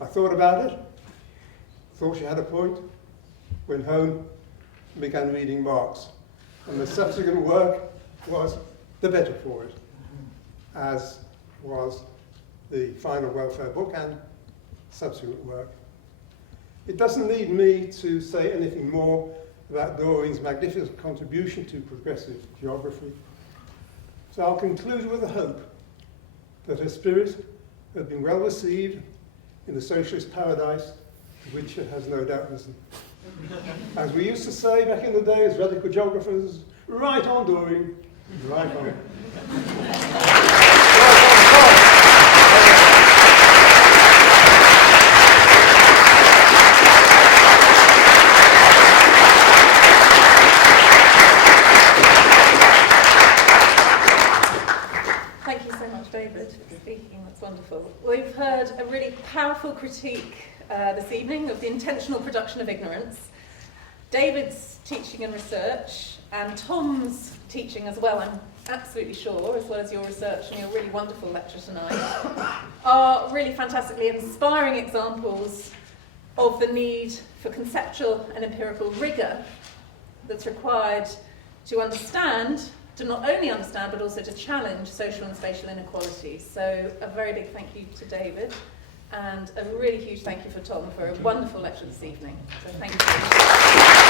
I thought about it, thought she had a point, went home, and began reading Marx. And the subsequent work was the better for it, as was the final welfare book and subsequent work. It doesn't need me to say anything more about Doreen's magnificent contribution to progressive geography. So I'll conclude with the hope that her spirit has been well received in the socialist paradise to which it has no doubt risen. As we used to say back in the day as radical geographers, right on, Doreen, right on. Thank you so much, David, for speaking. That's wonderful. We've heard a really powerful critique this evening of the intentional production of ignorance. David's teaching and research, and Tom's teaching as well, I'm absolutely sure, as well as your research and your really wonderful lecture tonight, are really fantastically inspiring examples of the need for conceptual and empirical rigour that's required to understand, to not only understand, but also to challenge social and spatial inequalities. So a very big thank you to David, and a really huge thank you for Tom for a wonderful lecture this evening. So thank you.